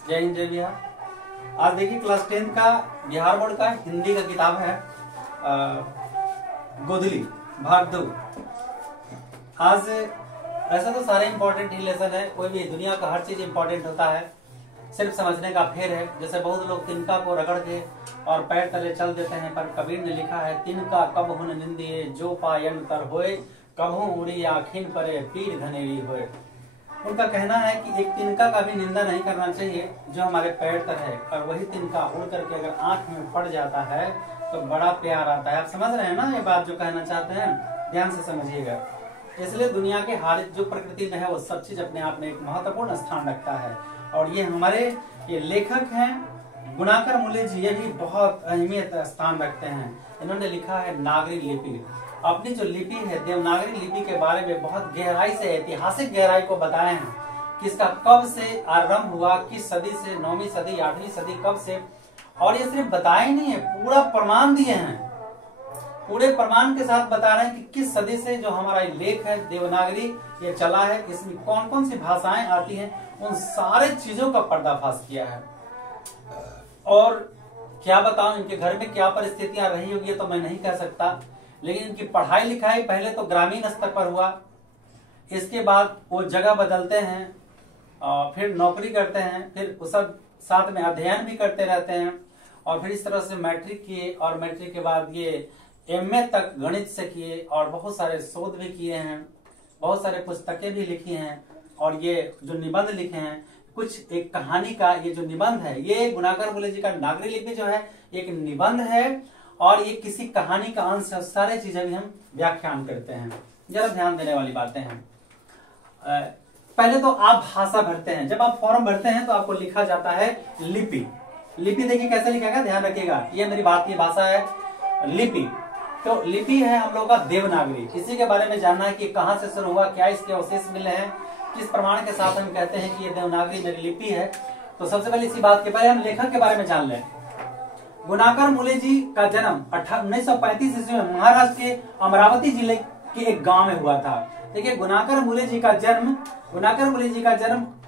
जय हिंद जय बिहार। आज देखिए क्लास 10 का बिहार बोर्ड का हिंदी का किताब है गोधली भाग 2। आज ऐसा तो सारे इंपॉर्टेंट ही लेसन है, कोई भी दुनिया का हर चीज इंपॉर्टेंट होता है, सिर्फ समझने का फेर है। जैसे बहुत लोग तिनका को रगड़ के और पैर तले चल देते हैं, पर कबीर ने लिखा है तिनका कब हुन निंदिए जो पायन तर होए, कभू उड़ी आखिन परे पीर घनेरी होए। उनका कहना है कि एक तिनका का भी निंदा नहीं करना चाहिए जो हमारे पैर तर है, और वही तिनका उड़ करके अगर आंख में पड़ जाता है तो बड़ा प्यार आता है। आप समझ रहे हैं ना ये बात जो कहना चाहते हैं, ध्यान से समझिएगा। इसलिए दुनिया के हर जो प्रकृति में है वो सब चीज अपने आप में एक महत्वपूर्ण स्थान रखता है। और ये हमारे ये लेखक हैं गुणाकर मूले जी, ये भी बहुत अहमियत स्थान रखते हैं। इन्होंने लिखा है नागरी लिपि। अपनी जो लिपि है देवनागरी लिपि के बारे में बहुत गहराई से ऐतिहासिक गहराई को बताए हैं कि इसका कब से आरंभ हुआ, किस सदी से, 9वीं सदी 8वीं सदी कब से। और ये सिर्फ बताए नहीं है, पूरा प्रमाण दिए हैं, पूरे प्रमाण के साथ बता रहे हैं कि किस सदी से जो हमारा लेख है देवनागरी ये चला है, इसमें कौन कौन सी भाषाएं आती हैं, उन सारे चीजों का पर्दाफाश किया है। और क्या बताऊं इनके घर में क्या परिस्थितियां रही होगी तो मैं नहीं कह सकता, लेकिन इनकी पढ़ाई लिखाई पहले तो ग्रामीण स्तर पर हुआ, इसके बाद वो जगह बदलते हैं, फिर नौकरी करते हैं, फिर उस साथ में अध्ययन भी करते रहते हैं, और फिर इस तरह से मैट्रिक किए, और मैट्रिक के बाद ये एमए तक गणित से किए, और बहुत सारे शोध भी किए हैं, बहुत सारे पुस्तकें भी लिखी हैं, और ये जो निबंध लिखे हैं कुछ एक कहानी का ये जो निबंध है, ये गुणाकर मूले जी का नागरी लिपि जो है एक निबंध है, और ये किसी कहानी का अंश है। सारे चीजें भी हम व्याख्यान करते हैं, जरा ध्यान देने वाली बातें हैं। पहले तो आप भाषा भरते हैं, जब आप फॉर्म भरते हैं तो आपको लिखा जाता है लिपि। लिपि देखिए कैसे लिखेगा, ध्यान रखिएगा, ये मेरी भारतीय भाषा है लिपि। तो लिपि है हम लोग का देवनागरी। इसी के बारे में जानना है कि कहां से शुरू हुआ, क्या इसके अवशेष मिले हैं, किस प्रमाण के साथ हम कहते हैं कि ये देवनागरी मेरी लिपि है। तो सबसे पहले इसी बात के पहले हम लेखक के बारे में जान लें। गुणाकर मूले जी का जन्म 1935 ईस्वी में महाराष्ट्र के अमरावती जिले के एक गांव में हुआ था। देखिए गुणाकर मूले जी का जन्म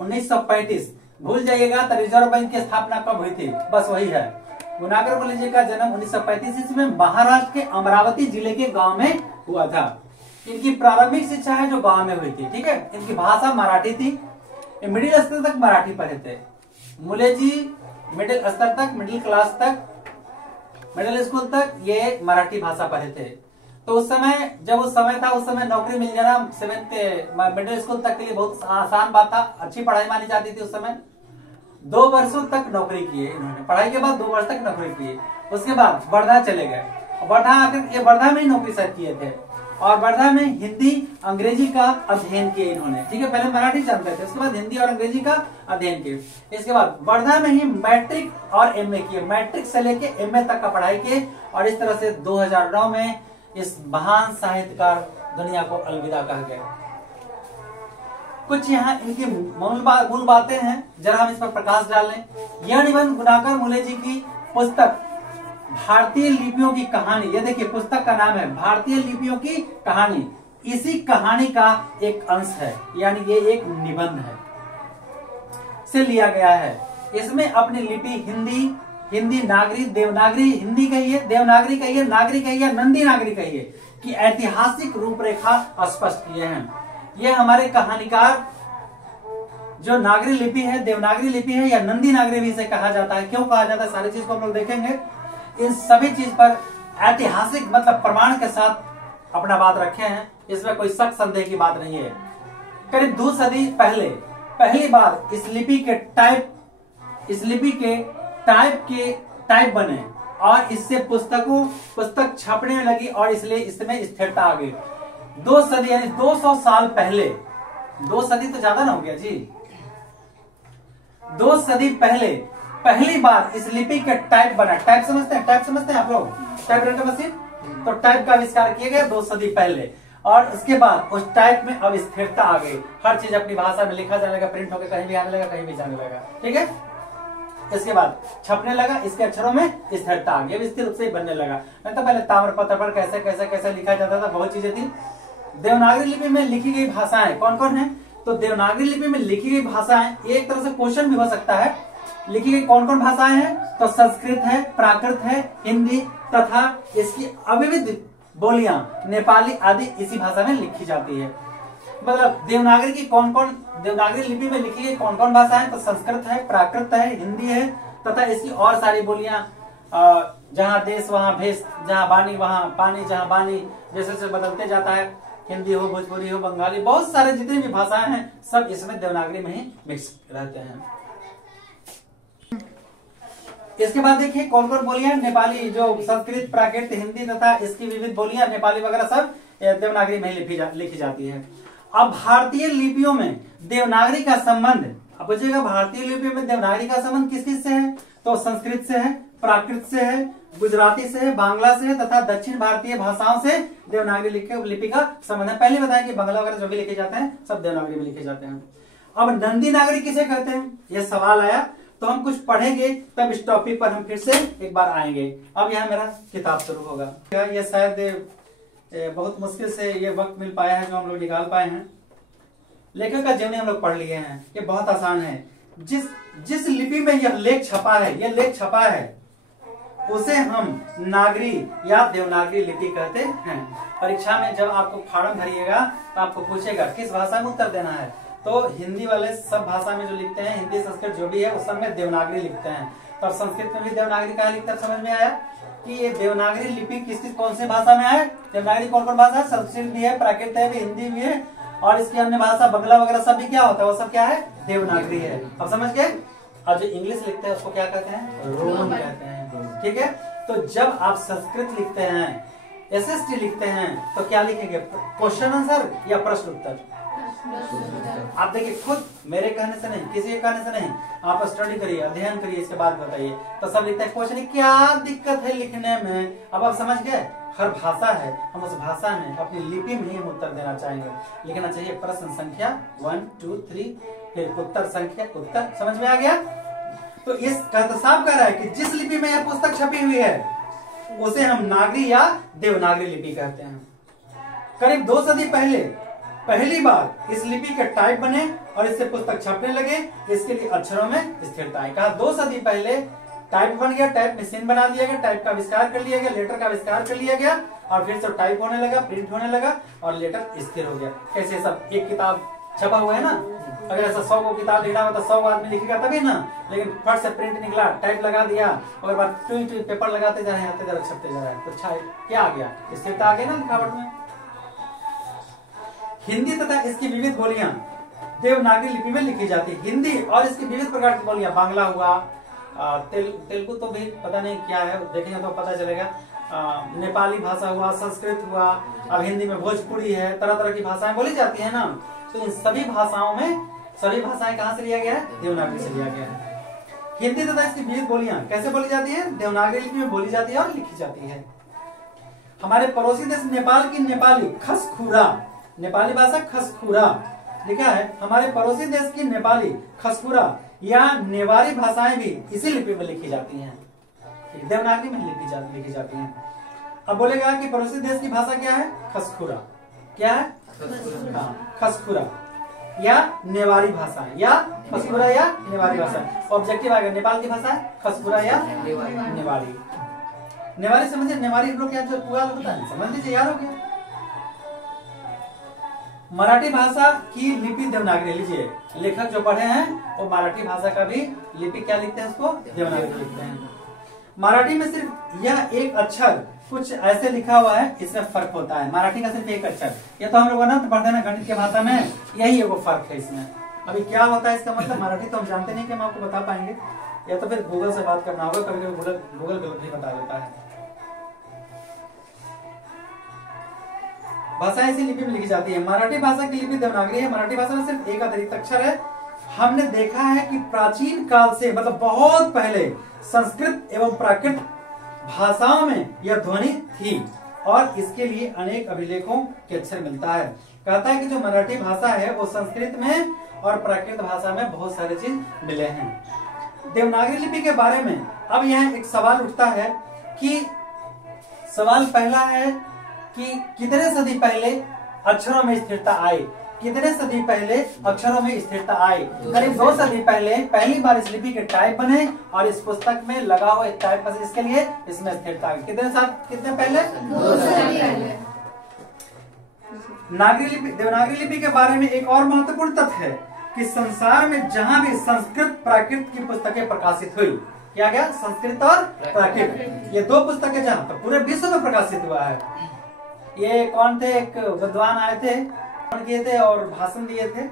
1935। भूल जाइएगा तो रिजर्व बैंक की स्थापना कब हुई थी, बस वही है। गुणाकर मूले जी का जन्म 1935 ईस्वी में महाराष्ट्र के अमरावती जिले के गांव में हुआ था। इनकी प्रारंभिक शिक्षा है जो गांव में हुई थी, ठीक है। इनकी भाषा मराठी थी, मिडिल स्तर तक मराठी पढ़े थे मूले जी। मिडिल स्तर तक, मिडिल क्लास तक, मिडिल स्कूल तक ये मराठी भाषा पढ़े थे। तो उस समय जब उस समय था, उस समय नौकरी मिल जाना 7th मिडिल स्कूल तक के लिए बहुत आसान बात था, अच्छी पढ़ाई मानी जाती थी उस समय। 2 वर्षों तक नौकरी की इन्होंने, पढ़ाई के बाद 2 वर्ष तक नौकरी की। उसके बाद वर्धा चले गए, वर्धा आकर ये वर्धा में ही नौकरी सेट किए थे, और वर्धा में हिंदी अंग्रेजी का अध्ययन किए इन्होंने, ठीक है। पहले मराठी जानते थे, उसके बाद हिंदी और अंग्रेजी का अध्ययन किए। इसके बाद वर्धा में ही मैट्रिक और एमए किए, मैट्रिक से लेके एमए तक का पढ़ाई किए, और इस तरह से 2009 में इस महान साहित्यकार दुनिया को अलविदा कह गए। कुछ यहाँ इनकी मूल बातें हैं, जरा हम इस पर प्रकाश डालें। यह निबंध गुणाकर मूले जी की पुस्तक भारतीय लिपियों की कहानी, ये देखिए पुस्तक का नाम है भारतीय लिपियों की कहानी, इसी कहानी का एक अंश है, यानी ये एक निबंध है से लिया गया है। इसमें अपनी लिपि हिंदी नागरी, देवनागरी, हिंदी कहिए, देवनागरी कहिए, नागरी कहिए, नंदी नागरी कहिए, की ऐतिहासिक रूपरेखा स्पष्ट किए हैं। ये हमारे कहानीकार जो नागरी लिपि है, देवनागरी लिपि है या नंदी नागरी भी इसे कहा जाता है। क्यों कहा जाता है, सारी चीज को हम लोग देखेंगे। इन सभी चीज पर ऐतिहासिक मतलब प्रमाण के साथ अपना बात रखे हैं, इसमें कोई शक संदेह की बात नहीं है। करीब 2 सदी पहले पहली बार इस लिपि के टाइप बने, और इससे पुस्तक छपने में लगी, और इसलिए इसमें स्थिरता आ गई। 2 सदी यानी 200 साल पहले, 2 सदी तो ज्यादा ना हो गया जी, 2 सदी पहले पहली बार इस लिपि के टाइप बना। टाइप समझते हैं आप लोग, टाइप राइटर मशीन, तो टाइप का आविष्कार किया गया 2 सदी पहले, और उसके बाद उस टाइप में अब स्थिरता आ गई। हर चीज अपनी भाषा में लिखा जाने लगा, प्रिंट होकर कहीं भी आने लगा, कहीं भी जाने लगा, ठीक है। इसके बाद छपने लगा, इसके अक्षरों में स्थिरता आ गई, अब स्थिर रूप से बनने लगा। नहीं तो पहले ताम्रपत्र पर कैसे लिखा जाता था, बहुत चीजें थी। देवनागरी लिपि में लिखी गई भाषाएं कौन कौन है, तो देवनागरी लिपि में लिखी गई भाषाएं, एक तरह से क्वेश्चन भी हो सकता है लिखी गई कौन कौन भाषाएं हैं? तो संस्कृत है, प्राकृत है, हिंदी तथा इसकी अविविध बोलियां नेपाली आदि इसी भाषा में लिखी जाती है। मतलब देवनागरी की कौन कौन, देवनागरी लिपि में लिखी गई कौन कौन भाषाएं? तो संस्कृत है, प्राकृत है, हिंदी है तथा इसकी और सारी बोलियां, जहाँ देश वहाँ भेष, जहाँ बानी वहाँ पानी, जहाँ बानी, जैसे जैसे बदलते जाता है, हिंदी हो, भोजपुरी हो, बंगाली, बहुत सारे जितनी भी भाषाएं हैं सब इसमें देवनागरी में ही मिक्स रहते हैं। इसके बाद देखिए कौन कौन बोलियां नेपाली, जो संस्कृत, प्राकृत, हिंदी तथा इसकी विविध बोलियां नेपाली वगैरह सब देवनागरी में ही लिखी जाती है। अब भारतीय लिपियों में देवनागरी का संबंध, अब पूछिएगा भारतीय लिपियों में देवनागरी का संबंध किस किस से है? तो संस्कृत से है, प्राकृत से है, गुजराती से है, बांग्ला से है तथा दक्षिण भारतीय भाषाओं से देवनागरी लिपि का संबंध है। पहले बताया कि बांग्ला वगैरह जो भी लिखे जाते हैं सब देवनागरी में लिखे जाते हैं। अब नंदी नागरी किसे कहते हैं? यह सवाल आया तो हम कुछ पढ़ेंगे, तब इस टॉपिक पर हम फिर से एक बार आएंगे। अब यहाँ मेरा किताब शुरू होगा। ये शायद बहुत मुश्किल से ये वक्त मिल पाया है जो हम लोग निकाल पाए हैं। लेखक का जीवनी हम लोग पढ़ लिए हैं, ये बहुत आसान है। जिस लिपि में यह लेख छपा है, उसे हम नागरी या देवनागरी लिपि कहते हैं। परीक्षा में जब आपको फार्म भरिएगा तो आपको पूछेगा किस भाषा में उत्तर देना है, तो हिंदी वाले सब भाषा में जो लिखते हैं, हिंदी संस्कृत जो भी है उस सब में देवनागरी लिखते हैं। तो अब संस्कृत में भी देवनागरी का लिखकर समझ में आया कि ये देवनागरी लिपि किस कौन सी भाषा में है। देवनागरी कौन कौन भाषा है? संस्कृत भी है, प्राकृत है भी, हिंदी भी है और इसकी अन्य भाषा बंगला वगैरह सब भी क्या होता है? वो सब क्या है? देवनागरी है। अब समझ गए? और जो इंग्लिश लिखते हैं उसको क्या कहते हैं? रोमन कहते हैं। ठीक है, तो जब आप संस्कृत लिखते हैं, SST लिखते हैं, तो क्या लिखेंगे? क्वेश्चन आंसर या प्रश्न उत्तर? आप देखिए, खुद मेरे कहने से नहीं, किसी के कहने से नहीं, आप स्टडी करिए, अध्ययन करिए, इसके बाद बताइए। तो सब लिखते हैं क्वेश्चन, क्या दिक्कत है लिखने में? अब आप समझ गए, हर भाषा है, हम उस भाषा में अपनी लिपि में ही उत्तर देना चाहेंगे। लिखना चाहिए प्रश्न संख्या 1 2 3, फिर उत्तर संख्या उत्तर। समझ में आ गया? तो इस साफ कह रहा है कि जिस लिपि में यह पुस्तक छपी हुई है उसे हम नागरी या देवनागरी लिपि कहते हैं। करीब 2 सदी पहले पहली बार इस लिपि के टाइप बने और इससे पुस्तक छपने लगे। इसके लिए अक्षरों में स्थिरता है। कहा 2 सदी पहले टाइप बन गया, टाइप मशीन बना दिया गया, टाइप का आविष्कार कर लिया गया, लेटर का आविष्कार कर लिया गया और फिर से टाइप होने लगा, प्रिंट होने लगा और लेटर स्थिर हो गया। कैसे? सब एक किताब छपा हुआ है ना, अगर ऐसा 100 को किताब लिखना हो तो 100 आदमी लिखेगा तभी ना, लेकिन फट से प्रिंट निकला, टाइप लगा दिया और बाद पेपर लगाते जा रहे हैं, आते जा रहे, छपते जा रहे हैं, तो क्या आ गया? स्थिरता आ गई ना लिखावट में। हिंदी तथा इसकी विविध बोलियां देवनागरी लिपि में लिखी जाती है। हिंदी और इसकी विविध प्रकार की बोलियां, बांग्ला हुआ, तेलुगु तो भी पता नहीं क्या है, देखेंगे तो पता चलेगा, नेपाली भाषा हुआ, संस्कृत हुआ, अब हिंदी में भोजपुरी है, तरह तरह की भाषाएं बोली जाती है ना। तो इन सभी भाषाओं में, सभी भाषाएं कहाँ से लिया गया है? देवनागरी से लिया गया है। हिंदी तथा इसकी विविध बोलियां कैसे बोली जाती है? देवनागरी लिपि में बोली जाती है और लिखी जाती है। हमारे पड़ोसी देश नेपाल की नेपाली खसखुरा, नेपाली भाषा खसखुरा लिखा है। हमारे पड़ोसी देश की नेपाली खसखुरा या नेवारी भाषाएं भी इसी लिपि में लिखी जाती हैं, देवनागरी में लिखी जाती हैं। अब बोलेगा कि पड़ोसी देश की भाषा क्या है? खसखुरा। क्या है? खसखुरा या नेवारी भाषा, या खसखुरा या नेवारी भाषा। ऑब्जेक्टिव आ गया, नेपाल की भाषा है खसखुरा या नेवारी। नेवारी समझिए, नेवारी हम लोग क्या जो पुआ होता है, समझ लीजिए, याद हो गया। मराठी भाषा की लिपि देवनागरी, लीजिए लेखक जो पढ़े हैं वो मराठी भाषा का भी लिपि क्या लिखते हैं? उसको देवनागरी लिखते हैं। मराठी में सिर्फ यह एक अक्षर कुछ ऐसे लिखा हुआ है, इसमें फर्क होता है। मराठी का सिर्फ एक अक्षर, ये तो हम लोग ना पढ़ते हैं ना गणित की भाषा में, यही एगो फर्क है इसमें। अभी क्या होता है इसका मतलब, मराठी तो हम जानते नहीं कि हम आपको बता पाएंगे, या तो फिर गूगल से बात करना होगा, कभी कभी गूगल गलत भी बता देता है। भाषा इसी लिपि में लिखी जाती है। मराठी भाषा की लिपि देवनागरी है। मराठी भाषा में सिर्फ एक अतिरिक्त अक्षर है। हमने देखा है कि प्राचीन काल से, मतलब बहुत पहले, संस्कृत एवं प्राकृत भाषाओं में यह ध्वनि थी और इसके लिए अनेक अभिलेखों के अक्षर मिलता है। कहता है कि जो मराठी भाषा है वो संस्कृत में और प्राकृत भाषा में बहुत सारे चीज मिले हैं। देवनागरी लिपि के बारे में अब यहाँ एक सवाल उठता है कि सवाल पहला है कि कितने सदी पहले अक्षरों में स्थिरता आई? कितने सदी पहले अक्षरों में स्थिरता आई? करीब 2 सदी पहले पहली बार इस लिपि के टाइप बने और इस पुस्तक में लगा हुआ टाइप बस इसके लिए इसमें स्थिरता आई। कितने पहले? 2 सदी पहले। देवनागरी लिपि के बारे में एक और महत्वपूर्ण तथ्य है कि संसार में जहां भी संस्कृत प्राकृत की पुस्तकें प्रकाशित हुई, क्या गया? संस्कृत और प्राकृत, ये 2 पुस्तकें जहां तो पूरे विश्व में प्रकाशित हुआ है। ये कौन थे? एक विद्वान आए थे, किए थे और भाषण दिए थे।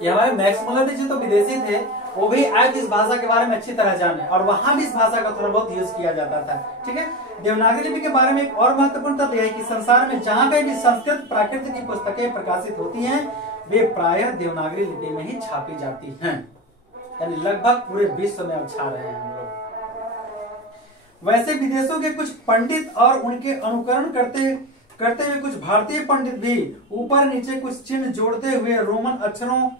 ये हमारे मैक्स मुलर जी तो विदेशी थे, वो भी आज इस भाषा के बारे में अच्छी तरह जाने और वहां भी इस भाषा का थोड़ा बहुत यूज किया जाता था। ठीक है। देवनागरी लिपि के बारे में एक और महत्वपूर्ण तथ्य है कि संसार में जहां पे भी संस्कृत प्राकृत की पुस्तकें प्रकाशित होती हैं, वे प्रायः देवनागरी लिपि में ही छापी जाती हैं। यानी लगभग पूरे विश्व में अब छा रहे हैं हम लोग। वैसे विदेशों के कुछ पंडित और उनके अनुकरण करते हुए कुछ भारतीय पंडित भी ऊपर नीचे कुछ चिन्ह जोड़ते हुए रोमन अक्षरों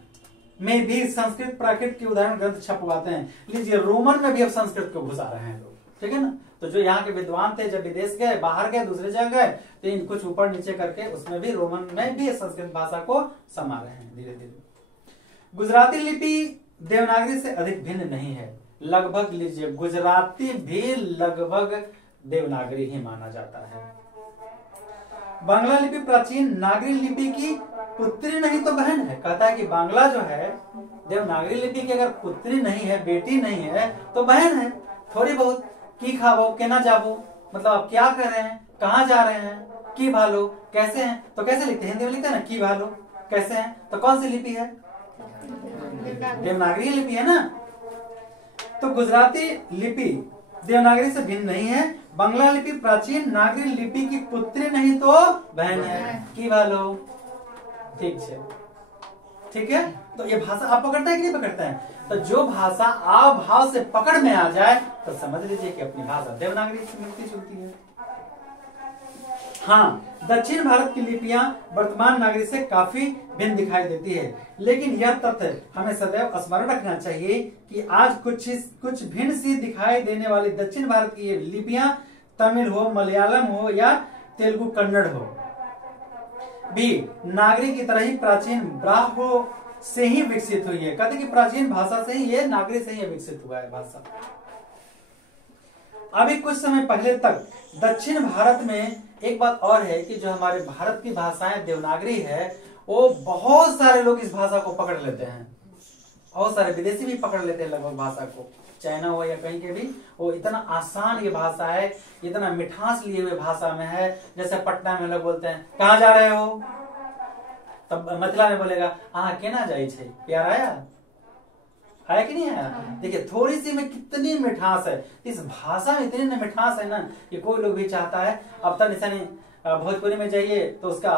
में भी संस्कृत प्राकृत के उदाहरण ग्रंथ छपवाते हैं। लीजिए, रोमन में भी अब संस्कृत को घुसा रहे हैं लोग। ठीक है ना। तो जो यहाँ के विद्वान थे, जब विदेश गए, बाहर गए, दूसरे जगह गए, तो इन कुछ ऊपर नीचे करके उसमें भी रोमन में भी संस्कृत भाषा को समा रहे हैं धीरे धीरे। गुजराती लिपि देवनागरी से अधिक भिन्न नहीं है। लगभग लीजिए, गुजराती भी लगभग देवनागरी ही माना जाता है। बांग्ला लिपि प्राचीन नागरी लिपि की पुत्री नहीं तो बहन है। कहता है कि बांग्ला जो है देवनागरी लिपि की अगर पुत्री नहीं है, बेटी नहीं है, तो बहन है। थोड़ी बहुत की खाबो केना जाबो, मतलब आप क्या कर रहे हैं, कहाँ जा रहे हैं, की भालो, कैसे हैं, तो कैसे लिखते हैं? हिंदी में लिखते हैं ना, की भालो, कैसे हैं, तो कौन सी लिपि है? देवनागरी लिपि है ना। तो गुजराती लिपि देवनागरी से भिन्न नहीं है। बांग्ला लिपि प्राचीन नागरी लिपि की पुत्री नहीं तो बहन है। की भालो, ठीक है। ठीक है। तो ये भाषा आप पकड़ता है कि नहीं पकड़ता है? तो जो भाषा आव भाव से पकड़ में आ जाए तो समझ लीजिए कि अपनी भाषा देवनागरी से मिलती जुलती है। हाँ, दक्षिण भारत की लिपियां वर्तमान नागरी से काफी भिन्न दिखाई देती है, लेकिन यह तथ्य हमें सदैव स्मरण रखना चाहिए कि आज कुछ भिन्न सी दिखाई देने वाली दक्षिण भारत की ये लिपियां तमिल हो, मलयालम हो या तेलुगु कन्नड़ हो भी नागरी की तरह ही प्राचीन ब्राह्मणों से ही विकसित हुई है। कहते कि प्राचीन भाषा से ही ये नागरी से ही विकसित हुआ है भाषा। अभी कुछ समय पहले तक दक्षिण भारत में एक बात और है कि जो हमारे भारत की भाषाएं देवनागरी है, वो बहुत सारे लोग इस भाषा को पकड़ लेते हैं। बहुत सारे विदेशी भी पकड़ लेते हैं लगभग भाषा को, चाइना हो या कहीं के भी। वो इतना आसान ये भाषा है, इतना मिठास लिए हुए भाषा में है। जैसे पटना में लोग बोलते हैं कहाँ जा रहे हो, तब मिथिला में बोलेगा हाँ केना जाई छे, प्यार आया कि नहीं आया? देखिए थोड़ी सी में कितनी मिठास है इस भाषा में, इतनी मिठास है ना कि कोई लोग भी चाहता है अब तक निशानी भोजपुरी में जाइए तो उसका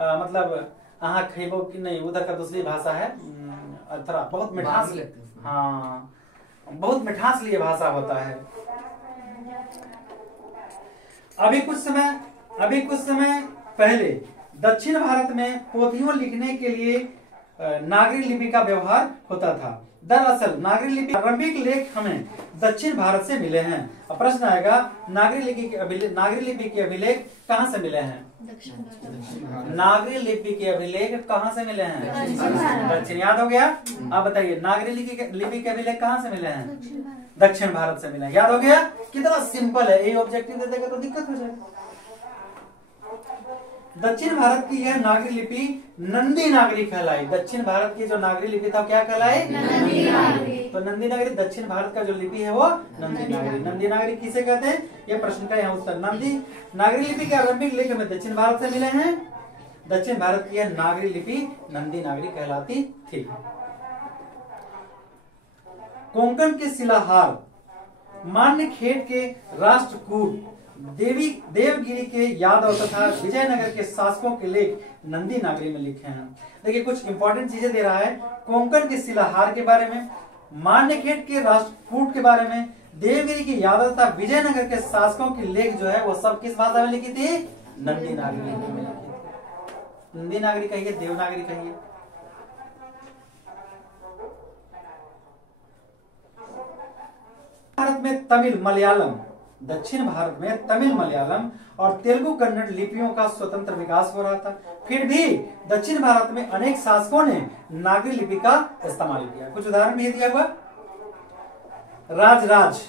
मतलब अहाँ खेबो कि नहीं, उधर का दूसरी भाषा है थोड़ा बहुत मिठास। हाँ, बहुत मिठास लिए भाषा होता है। अभी कुछ समय पहले दक्षिण भारत में पोथियों लिखने के लिए नागरी लिपि का व्यवहार होता था। दरअसल नागरी लिपि प्रारंभिक लेख हमें दक्षिण भारत से मिले हैं। अब प्रश्न आएगा, नागरी लिपि के अभिलेख कहाँ से मिले हैं? नागरी लिपि के अभिलेख कहाँ से मिले हैं? दक्षिण। याद हो गया? आप बताइए, नागरी लिपि के अभिलेख कहाँ से मिले हैं? दक्षिण भारत से मिले हैं। याद हो गया? कितना सिंपल है। ये ऑब्जेक्टिव दे देगा तो दिक्कत हो जाएगी। दक्षिण भारत की यह नागरी लिपि नंदी नागरी कहलाई। दक्षिण भारत की जो नागरी लिपि था क्या कहलाई? नंदी नागरी। तो नंदी नागरी दक्षिण भारत का जो लिपि है वो नंदी नागरी। नंदी नागरी किसे कहते हैं? ये प्रश्न का यहाँ उत्तर। नंदी नागरी लिपि के आरंभिक लेख में दक्षिण भारत से मिले हैं। दक्षिण भारत की यह नागरी लिपि नंदी नागरी कहलाती थी। कोंकण के शिलाहार, मान्यखेड़ के राष्ट्रकूट, देवगिरी के यादव तथा विजयनगर के शासकों के लेख नंदी नागरी में लिखे हैं। देखिए कुछ इंपॉर्टेंट चीजें दे रहा है। कोंकण के शिलाहार के बारे में, मान्यखेड़ के राष्ट्रकूट के बारे में, देवगिरी के यादव तथा विजयनगर के शासकों की लेख जो है वो सब किस भाषा में लिखी थी? नंदी नागरी में लिखी थी। नंदी नागरी कहिए, देवनागरी कहिए। भारत में तमिल, मलयालम, दक्षिण भारत में तमिल, मलयालम और तेलुगु कन्नड़ लिपियों का स्वतंत्र विकास हो रहा था। फिर भी दक्षिण भारत में अनेक शासकों ने नागरी लिपि का इस्तेमाल किया। कुछ उदाहरण भी दिया हुआ, राजराज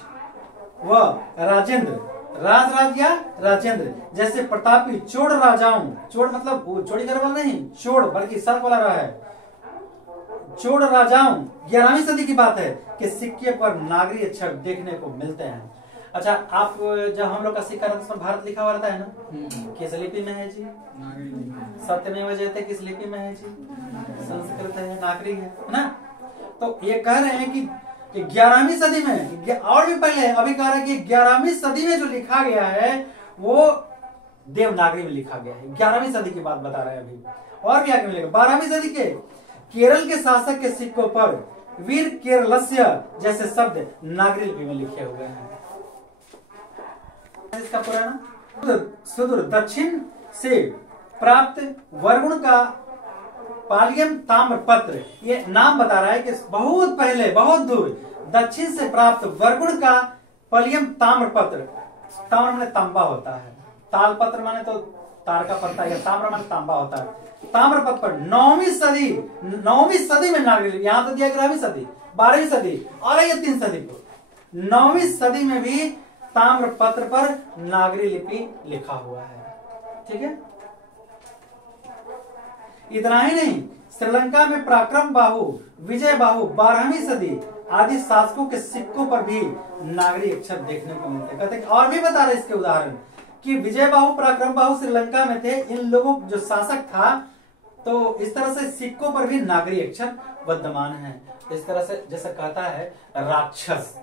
व राजेंद्र, राजराज या राजेंद्र जैसे प्रतापी चोड़ राजाओं, चोड़ मतलब चोड़ी घर वाला नहीं, चोड़ बल्कि सर्प वाला रहा है, चोड़ राजाओं 11वीं सदी की बात है कि सिक्के पर नागरी अक्षर देखने को मिलते हैं। अच्छा, आप जब हम लोग का सिक्का रहता है उसमें भारत लिखा हुआ रहता है ना, किस लिपि में है जी? सत्यमेव जयते किस लिपि में है जी? संस्कृत है, नागरी है ना। तो ये कह रहे हैं कि 11वीं सदी में, और भी पहले अभी कह रहे हैं कि 11वीं सदी में जो लिखा गया है वो देवनागरी में लिखा गया है। 11वीं सदी की बात बता रहे हैं अभी, और भी आगे मिलेगा। 12वीं सदी के केरल के शासक के सिक्कों पर वीर केरलस्य जैसे शब्द नागरी लिपि में लिखे हुए हैं। इसका पुराना सुदूर दक्षिण से प्राप्त वर्गुण का पालियम ताम्रपत्र, ये नाम बता रहा है कि बहुत पहले, बहुत दूर दक्षिण से प्राप्त वर्गुण का पालियम ताम्रपत्र, ताम्र माने तांबा होता है, तालपत्र माने तो तार का पत्ता, या ताम्र माने तांबा होता है। ताम्रपत्र पर 9वीं सदी में नागरी, यहां तो दिया 11वीं सदी, 12वीं सदी और ये 3 सदी को, 9वीं सदी में भी ताम्रपत्र पर नागरी लिपि लिखा हुआ है। ठीक है, इतना ही नहीं, श्रीलंका में पराक्रम बाहु, विजय बाहु, 12वीं सदी आदि शासकों के सिक्कों पर भी नागरी अक्षर देखने को मिलते। कहते और भी बता रहे इसके उदाहरण कि विजय बाहु, पराक्रम बाहु श्रीलंका में थे। इन लोगों जो शासक था, तो इस तरह से सिक्कों पर भी नागरी अक्षर विद्यमान है। इस तरह से जैसे कहता है राक्षस,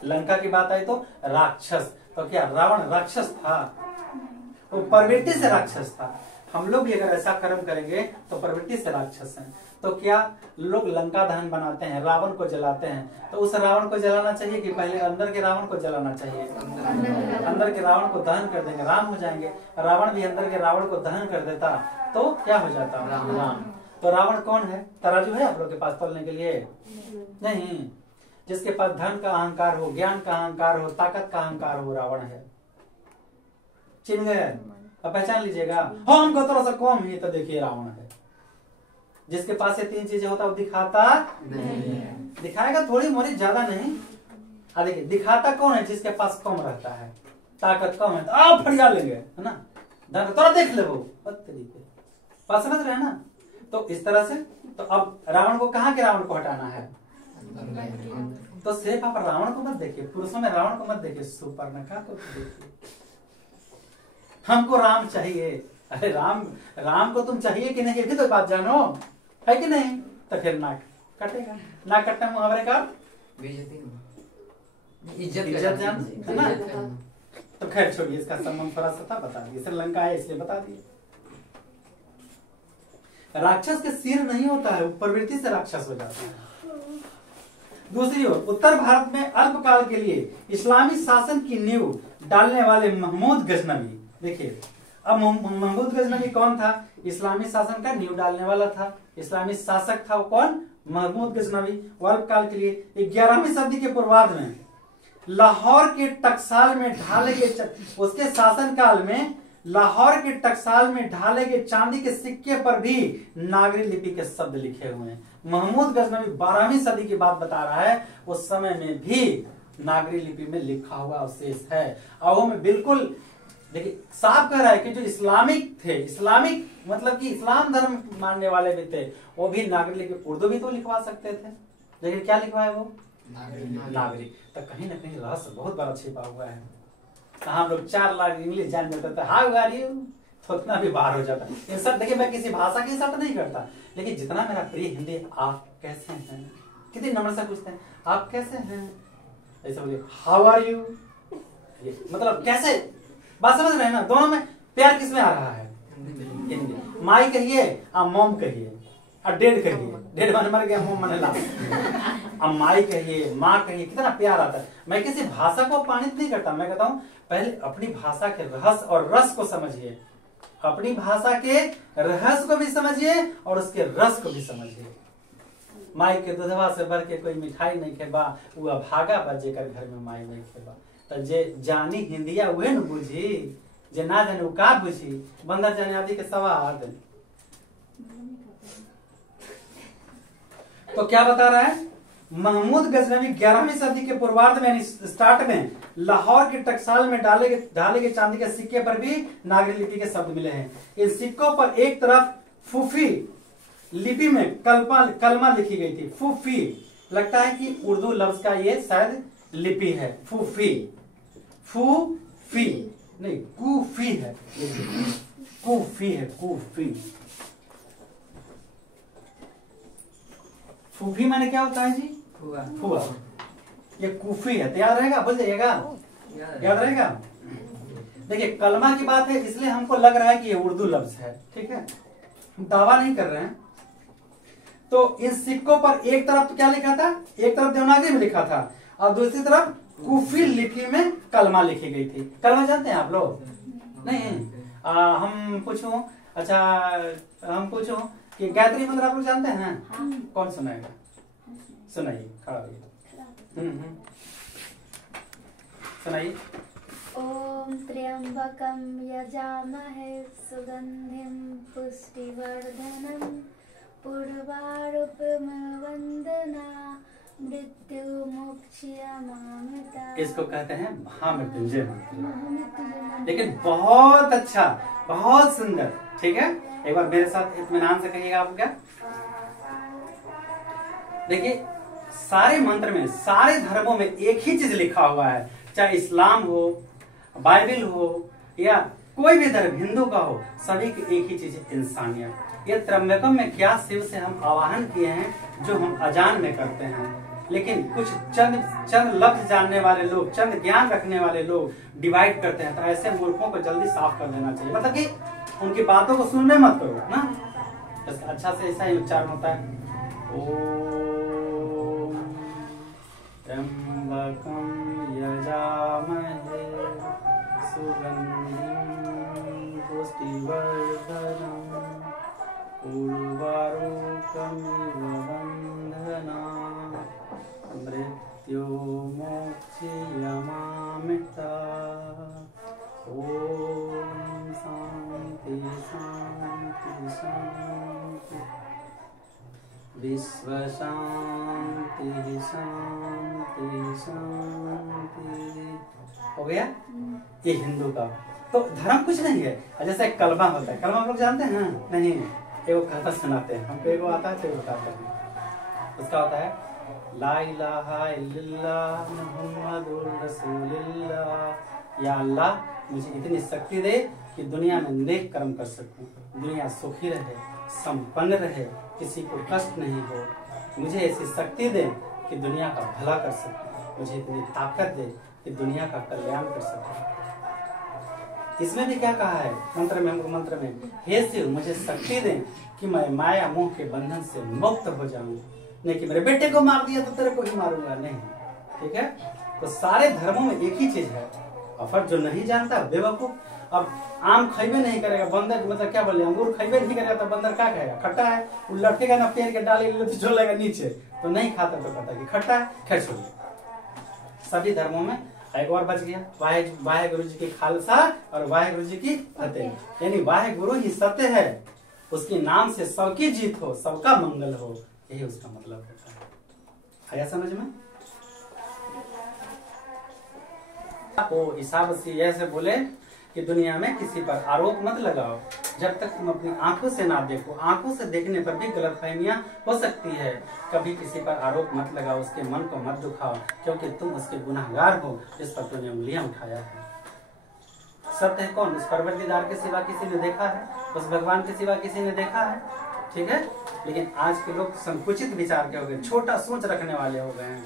लंका की बात आई तो राक्षस, तो क्या रावण राक्षस था? वो प्रवृत्ति से राक्षस था। हम लोग भी अगर ऐसा कर्म करेंगे तो प्रवृत्ति से राक्षस हैं। तो क्या लोग लंका दहन बनाते हैं, रावण को जलाते हैं, तो उस रावण को जलाना चाहिए कि पहले अंदर के रावण को जलाना चाहिए? अंदर के रावण को दहन कर देंगे, राम हो जाएंगे। रावण भी अंदर के रावण को दहन कर देता तो क्या हो जाता? राम। तो रावण कौन है? तराजू है आप लोग के पास तोलने के लिए? नहीं। जिसके पास धन का अहंकार हो, ज्ञान का अहंकार हो, ताकत का अहंकार हो, रावण है। चिन्ह गए? अब पहचान लीजिएगा। हाँ, हमको थोड़ा सा कम है तो देखिए रावण है। जिसके पास ये 3 चीजें होता है वो दिखाता नहीं, दिखाएगा थोड़ी मोड़ी, ज्यादा नहीं। देखिए दिखाता कौन है? जिसके पास कम रहता है, ताकत कम है तो आप फरिया लेंगे, है ना। धन थोड़ा देख ले, वो तरीके बात समझ रहे हैं ना। तो इस तरह से, तो अब रावण को, कहाँ के रावण को हटाना है? तो सिर्फ आप रावण को मत देखिए, पुरुषों में रावण को मत देखिए, सुपर्णखा को देखिए। हमको राम चाहिए। अरे राम को तुम चाहिए कि नहीं, भी तो बात जानो, है कि नहीं? तो फिर नाक कटेगा। नाक कटना मुहावरे का इज्जत जान, है ना। तो खैर छोड़िए, इसका संबंध थोड़ा सा था, बता दिए। श्रीलंका है इसलिए बता दिए। राक्षस के सिर नहीं होता है, प्रवृत्ति से राक्षस हो जाता है। दूसरी ओर उत्तर भारत में अल्पकाल के लिए इस्लामी शासन की नींव डालने वाले महमूद गजनवी, देखिए अब महमूद गजनवी कौन था? इस्लामी शासन का नींव डालने वाला था, इस्लामी शासक था। वो कौन? महमूद गजनवी। अल्पकाल के लिए 11वीं सदी के पूर्वार्ध में लाहौर के टकसाल में ढाले के उसके शासन काल में लाहौर के टकसाल में ढाले के चांदी के सिक्के पर भी नागरी लिपि के शब्द लिखे हुए हैं। महमूद गजनवी 12वीं सदी की बात बता रहा है, उस समय में भी नागरी लिपि में लिखा हुआ अवशेष है। और वो में बिल्कुल देखिए साफ कह रहा है कि जो इस्लामिक थे, इस्लामिक मतलब कि इस्लाम धर्म मानने वाले भी थे, वो भी नागरी लिपि, उर्दू भी तो लिखवा सकते थे, लेकिन क्या लिखवाए वो? नागरी। तो कहीं ना कहीं रहस्य बहुत बड़ा छिपा हुआ है। हम लोग 4 लाख इंग्लिश जान जाते थे, हाउ आर यू, तो उतना भी बाहर हो जाता। इन सब देखिए, मैं किसी भाषा की इंसल्ट नहीं करता, लेकिन जितना मेरा प्रिय हिंदी, आप कैसे हैं, कितनी नम्र से पूछते हैं, आप कैसे हैं, ऐसे बोलिए हाउ आर यू, मतलब कैसे, बात समझ रहे हैं ना। दोनों में प्यार किसमें आ रहा है? हिंदी। माई कहिए, आप मोम कहिए, और डेड कहिए, डेड मन मर गया, मोम मन ला। अब माई कहिए, माँ कहिए, कितना प्यार आता है। मैं किसी भाषा को अपमानित नहीं करता, मैं कहता हूँ पहले अपनी भाषा के रहस्य और रस को समझिए, अपनी भाषा के रहस्य को भी समझिए और उसके रस को भी समझिए। माई के दूधवा से भर के कोई मिठाई नहीं खेबा, वो अभागा बा जेकर घर में माई नहीं खेबा। तो जे जानी हिंदिया उहे न बुझी, जे ना जाने वो का बुझी। बंदर जाने आदि के सवाल। तो क्या बता रहा है, महमूद गजनवी 11वीं सदी के पूर्वार्ध में स्टार्ट में लाहौर के टकसाल में ढाले के चांदी के सिक्के पर भी नागरी लिपि के शब्द मिले हैं। इन सिक्कों पर एक तरफ फूफी लिपि में कलमा लिखी गई थी। फूफी लगता है कि उर्दू लफ्ज का ये शायद लिपि है। फूफी नहीं कूफी है, कूफी है, कूफी। फूफी माने क्या होता है जी? फुआ। ये कूफी है, तैयार रहेगा, बोल जाइएगा, याद रहेगा। देखिए कलमा की बात है इसलिए हमको लग रहा है कि ये उर्दू लफ्ज है, ठीक है, हम दावा नहीं कर रहे हैं। तो इन सिक्कों पर एक तरफ तो क्या लिखा था, एक तरफ देवनागरी में लिखा था और दूसरी तरफ कूफी लिपि में कलमा लिखी गई थी। कलमा जानते हैं आप लोग? नहीं। हम पूछूं, अच्छा हम पूछूं कि गायत्री मंत्र आप लोग जानते हैं? कौन सुनाएगा? सुनाइए, खड़ा होइए। सुनाइए। ओम त्र्यंबकम यजामहे सुगंधिम पुष्टिवर्धनम पूर्वारुपम वंदना मृत्युमुक्षयमामृता। इसको कहते हैं महामृत्युंजय मंत्र। लेकिन बहुत अच्छा, बहुत सुंदर, ठीक है। एक बार मेरे साथ इत्मीनान से कहिएगा आप क्या। देखिए सारे मंत्र में, सारे धर्मों में एक ही चीज लिखा हुआ है, चाहे इस्लाम हो, बाइबल हो या कोई भी धर्म, हिंदू का हो, सभी की एक ही चीज है, इंसानियत। ये त्र्यंबकम में क्या शिव से हम आवाहन किए हैं जो हम अजान में करते हैं, लेकिन कुछ चंद लफ्ज जानने वाले लोग, चंद ज्ञान रखने वाले लोग डिवाइड करते हैं। तो ऐसे मूर्खों को जल्दी साफ कर देना चाहिए, मतलब कि उनकी बातों को सुनने मत करो ना। इसका अच्छा से ऐसा ही उच्चारण होता है, ओम त्र्यंबकम यजामहे सुगंधिं पुष्टिवर्धनम् उर्वारुकमिव बन्धनात् मृत्युर्मुक्षयमामृता। ओम शांति शांति शांति, विश्व शांति शांति शांति। हो गया ये हिंदू का। तो धर्म कुछ नहीं है, जैसे कलमा होता है। कलमा आप लोग जानते हैं? नहीं, एगो कहता सुनाते हैं हमको, एगो आता है तो एगो बताते हैं। उसका होता है ला इलाहा इल्लल्लाह मुहम्मदुर रसूलुल्लाह। या अल्लाह मुझे इतनी शक्ति दे कि दुनिया में नेक कर्म कर सकूं, दुनिया सुखी रहे, संपन्न रहे, किसी को कष्ट नहीं हो। मुझे ऐसी शक्ति दे कि दुनिया का भला कर सकूं, मुझे इतनी ताकत दे कि दुनिया का कल्याण कर सकूं। इसमें भी क्या कहा है मंत्र में, हमको मंत्र में, हे शिव मुझे शक्ति दे कि मैं माया मोह के बंधन से मुक्त हो जाऊं, नहीं कि मेरे बेटे को मार दिया तो तेरे को ही मारूंगा, नहीं, ठीक है। तो सारे धर्मों में एक ही चीज है। और जो नहीं जानता बेवकूफ। अब आम खइबे नहीं करेगा बंदर, मतलब क्या बोले, अंगूर खइबे नहीं करेगा तो बंदर क्या कहेगा, खट्टा है। वो लटकेगा ना पेड़ के डाले तो झोलेगा नीचे, तो नहीं खाता तो कहता कि खट्टा है, खैर छोड़िए। सभी धर्मों में एक और बच गया, वाहे गुरु जी की खालसा और वाहे गुरु जी की फतेह। यानी वाहे गुरु ही सत्य है, उसके नाम से सबकी जीत हो, सबका मंगल हो, यही उसका मतलब होता है। आया समझ में? तो ईसा मसीह ऐसे बोले कि दुनिया में किसी पर आरोप मत लगाओ जब तक तुम अपनी आंखों से ना देखो। आंखों से देखने पर भी गलतफहमियां हो सकती है। कभी किसी पर आरोप मत लगाओ, उसके मन को मत दुखाओ, क्योंकि तुम उसके गुनाहगार हो जिस पर तुमने उंगलियां उठाया है। सत्य है कौन? उस परवरदिगार के सिवा किसी ने देखा है? उस भगवान के सिवा किसी ने देखा है? ठीक है। लेकिन आज के लोग संकुचित विचार के हो गए, छोटा सोच रखने वाले हो गए हैं।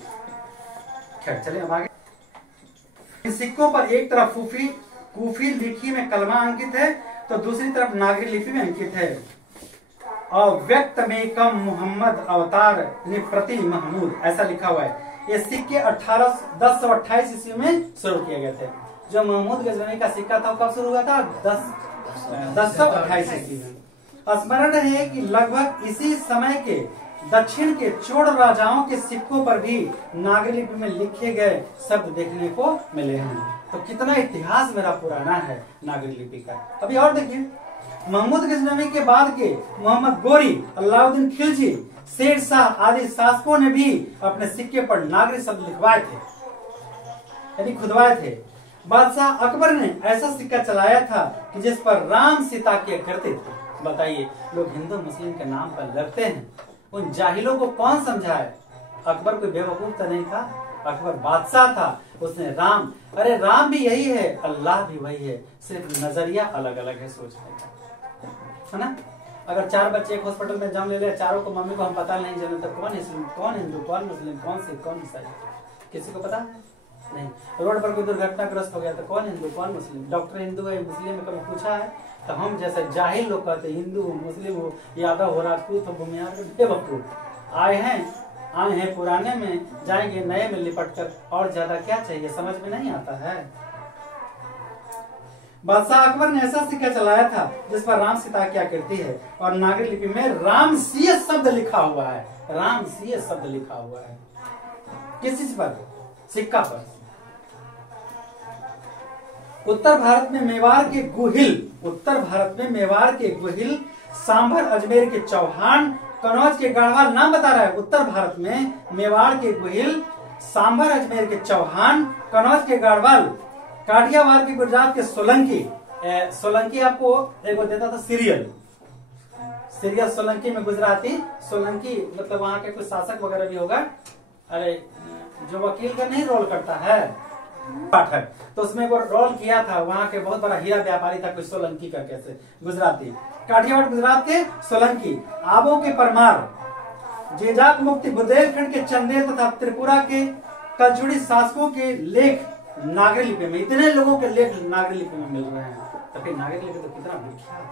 खैर चलिए अब आगे। इन सिक्कों पर एक तरफ कूफी लिपि में कलमा अंकित है तो दूसरी तरफ नागरी लिपि में अंकित है। अव्यक्तमेकम मोहम्मद अवतार निप्रति महमूद, ऐसा लिखा हुआ है। ये सिक्के 1028 ईस्वी में शुरू किए गए थे। जो महमूद गजनवी का सिक्का था कब शुरू हुआ था? 1028 ईस्वी में। स्मरण है कि लगभग इसी समय के दक्षिण के चोड़ राजाओं के सिक्कों पर भी नागरी लिपि में लिखे गए शब्द देखने को मिले हैं। तो कितना इतिहास मेरा पुराना है नागरी लिपि का। अभी और देखिए, महमूद गजनवी के बाद के मोहम्मद गोरी, अलाउद्दीन खिलजी, शेर शाह आदि शासकों ने भी अपने सिक्के पर नागरी शब्द लिखवाए थे, यानी खुदवाए थे। बादशाह अकबर ने ऐसा सिक्का चलाया था कि जिस पर राम सीता के करते थे। बताइए, लोग हिंदू मुस्लिम के नाम पर लड़ते हैं, उन जाहिलों को कौन समझाए? अकबर कोई बेवकूफ तो नहीं था, अकबर बादशाह था। उसने राम, अरे राम भी यही है, अल्लाह भी वही है, सिर्फ नजरिया अलग अलग है सोचने का, है ना। अगर 4 बच्चे एक हॉस्पिटल में जन्म ले ले, चारों को मम्मी को हम पता नहीं चले तो कौन मुस्लिम, कौन हिंदू, कौन मुस्लिम, कौन सिख, कौन ईसाई, किसी को पता नहीं। रोड पर कोई दुर्घटनाग्रस्त हो गया तो कौन हिंदू, कौन मुस्लिम, डॉक्टर हिंदू है मुस्लिम है, कभी पूछा है? तो हम जैसे जाहिल लोग कहते हिंदू हो, मुस्लिम हो, यादव हो, राजपूत हो, भूमिहार हो, बेवकूफ। आए हैं पुराने में, जाएंगे नए में लिपट कर, और ज्यादा क्या चाहिए, समझ में नहीं आता है। बादशाह अकबर ने ऐसा सिक्का चलाया था जिस पर राम सीता की आकृति है और नागरी लिपि में रामसीय शब्द लिखा हुआ है। रामसीय शब्द लिखा हुआ है किस चीज पर? सिक्का पर। उत्तर भारत में मेवाड़ के गुहिल, सांभर अजमेर के चौहान, कनौज के गढ़वाल, नाम बता रहा है। उत्तर भारत में मेवाड़ के गुहिल, सांभर अजमेर के चौहान, कनौज के गढ़वाल, काठियावाड़ के गुजरात के सोलंकी आपको एक देता था सीरियल सोलंकी में गुजराती, सोलंकी मतलब वहां के कुछ शासक वगैरह भी होगा। अरे जो वकील का नहीं रोल करता है पाठक, तो उसमें वो रोल किया था, वहां के बहुत बड़ा हीरा व्यापारी था कुछ सोलंकी का, कैसे गुजराती। काठियावाड़ गुजरात के सोलंकी, आबों के परमार, जेजाक मुक्ति बुंदेलखंड के चंदेल तथा त्रिपुरा के कलचुड़ी शासकों के लेख नागरी लिपि में, इतने लोगों के लेख नागरी लिपि में मिल रहे हैं। तो फिर नागरी लिपि तो कितना विख्यात है।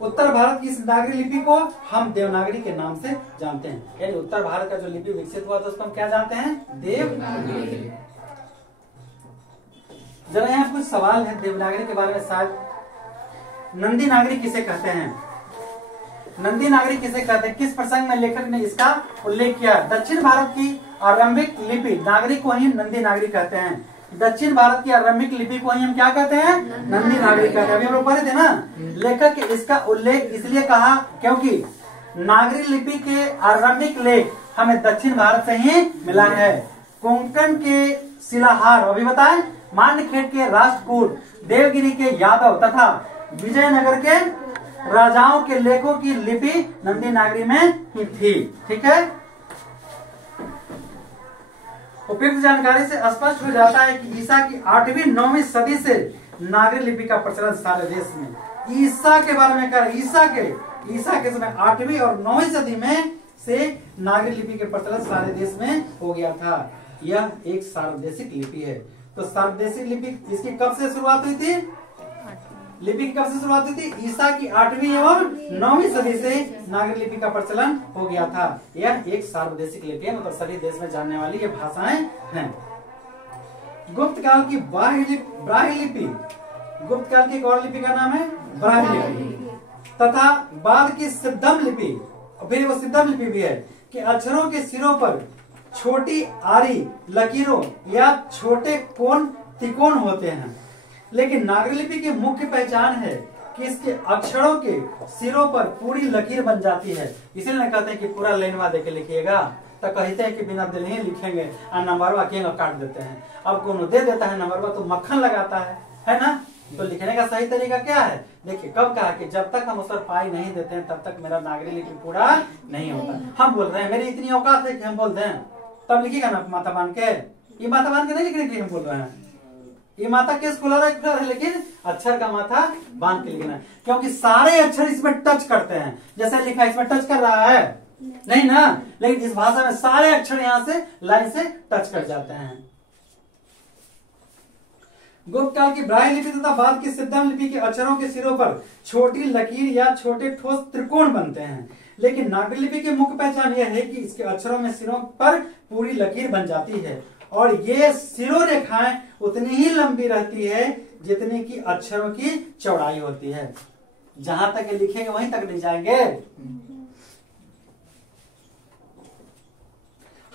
उत्तर भारत की इस नागरी लिपि को हम देवनागरी के नाम से जानते हैं, यानी उत्तर भारत का जो लिपि विकसित हुआ था उसको हम क्या जानते हैं? देवनागरी। जरा यहाँ कुछ सवाल है देवनागरी के बारे में। शायद नंदी नागरी किसे कहते हैं? नंदी नागरी किसे कहते हैं? किस प्रसंग में लेखक ने इसका उल्लेख किया? दक्षिण भारत की आरंभिक लिपि नागरी को ही नंदी नागरी कहते हैं। दक्षिण भारत की आरंभिक लिपि को ही हम क्या कहते हैं? नंदी नागरी कहते हैं। अभी हम लोग पढ़े थे ना। लेखक इसका उल्लेख इसलिए कहा क्योंकि नागरी लिपि के आरंभिक लेख हमें दक्षिण भारत से ही मिला है। कोंकण के शिलाहार, अभी बताएं, मांडखेड़ के राष्ट्रकूट, देवगिरी के यादव तथा विजयनगर के राजाओं के लेखों की लिपि नंदी नागरी में ही थी। ठीक है। उपयुक्त जानकारी से स्पष्ट हो जाता है कि ईसा की 8वीं-9वीं सदी से नागरी लिपि का प्रचलन सारे देश में। ईसा के बारे में कहा, ईसा के समय 8वीं और 9वीं सदी में से नागरी लिपि के प्रचलन सारे देश में हो गया था। यह एक सार्वदेशिक लिपि है। तो सार्वदेशिक लिपि इसकी कब से शुरुआत हुई थी? लिपि की कब से शुरुआत हुई थी? ईसा की 8वीं और 9वीं सदी से नागरी लिपि का प्रचलन हो गया था। यह एक सार्वदेशिक लिपि है, मतलब सभी देश में जानने वाली ये भाषाएं हैं। गुप्त काल की ब्राह्मी लिपि, गुप्त काल की एक और लिपि का नाम है ब्राह्मी लिपि, तथा बाद की सिद्धम लिपि, फिर वो सिद्धम लिपि भी है कि अक्षरों के सिरों पर छोटी आरी लकीरों या छोटे कोण तिकोण होते हैं। लेकिन नागरी लिपि की मुख्य पहचान है कि इसके अक्षरों के सिरों पर पूरी लकीर बन जाती है। इसलिए कहते हैं कि पूरा लाइनवा देके लिखिएगा, तो कहते हैं कि बिना दिल ही लिखेंगे और नंबरवा के काट देते हैं। अब कोनो दे देता है नंबरवा तो मक्खन लगाता है ना। तो लिखने का सही तरीका क्या है? देखिए, कब कहा कि जब तक हम उस पर पाई नहीं देते हैं तब तक मेरा नागरी लिपि पूरा नहीं होता। हम बोल रहे हैं मेरी इतनी औकात है कि हम बोल दें, तब लिखिएगा ना माथा बांध के। ये माथा बांध के नहीं लिखने के लिए हम बोल रहे हैं। ये माथा केस खुला रहा है, लेकिन अक्षर का माथा बांध के लिखना है, क्योंकि सारे अक्षर इसमें टच करते हैं। जैसे लिखा इसमें टच कर रहा है नहीं ना, लेकिन इस भाषा में सारे अक्षर यहां से लाइन से टच कर जाते हैं। गुप्त काल की ब्राह्मी लिपि तथा बाद की सिद्धम लिपि के अक्षरों के सिरों पर छोटी लकीर या छोटे ठोस त्रिकोण बनते हैं। लेकिन नागरी लिपि की मुख्य पहचान यह है कि इसके अक्षरों में सिरों पर पूरी लकीर बन जाती है और ये सिरों रेखाएं उतनी ही लंबी रहती है जितनी की अक्षरों की चौड़ाई होती है। जहां तक ये लिखेंगे वहीं तक नहीं जाएंगे।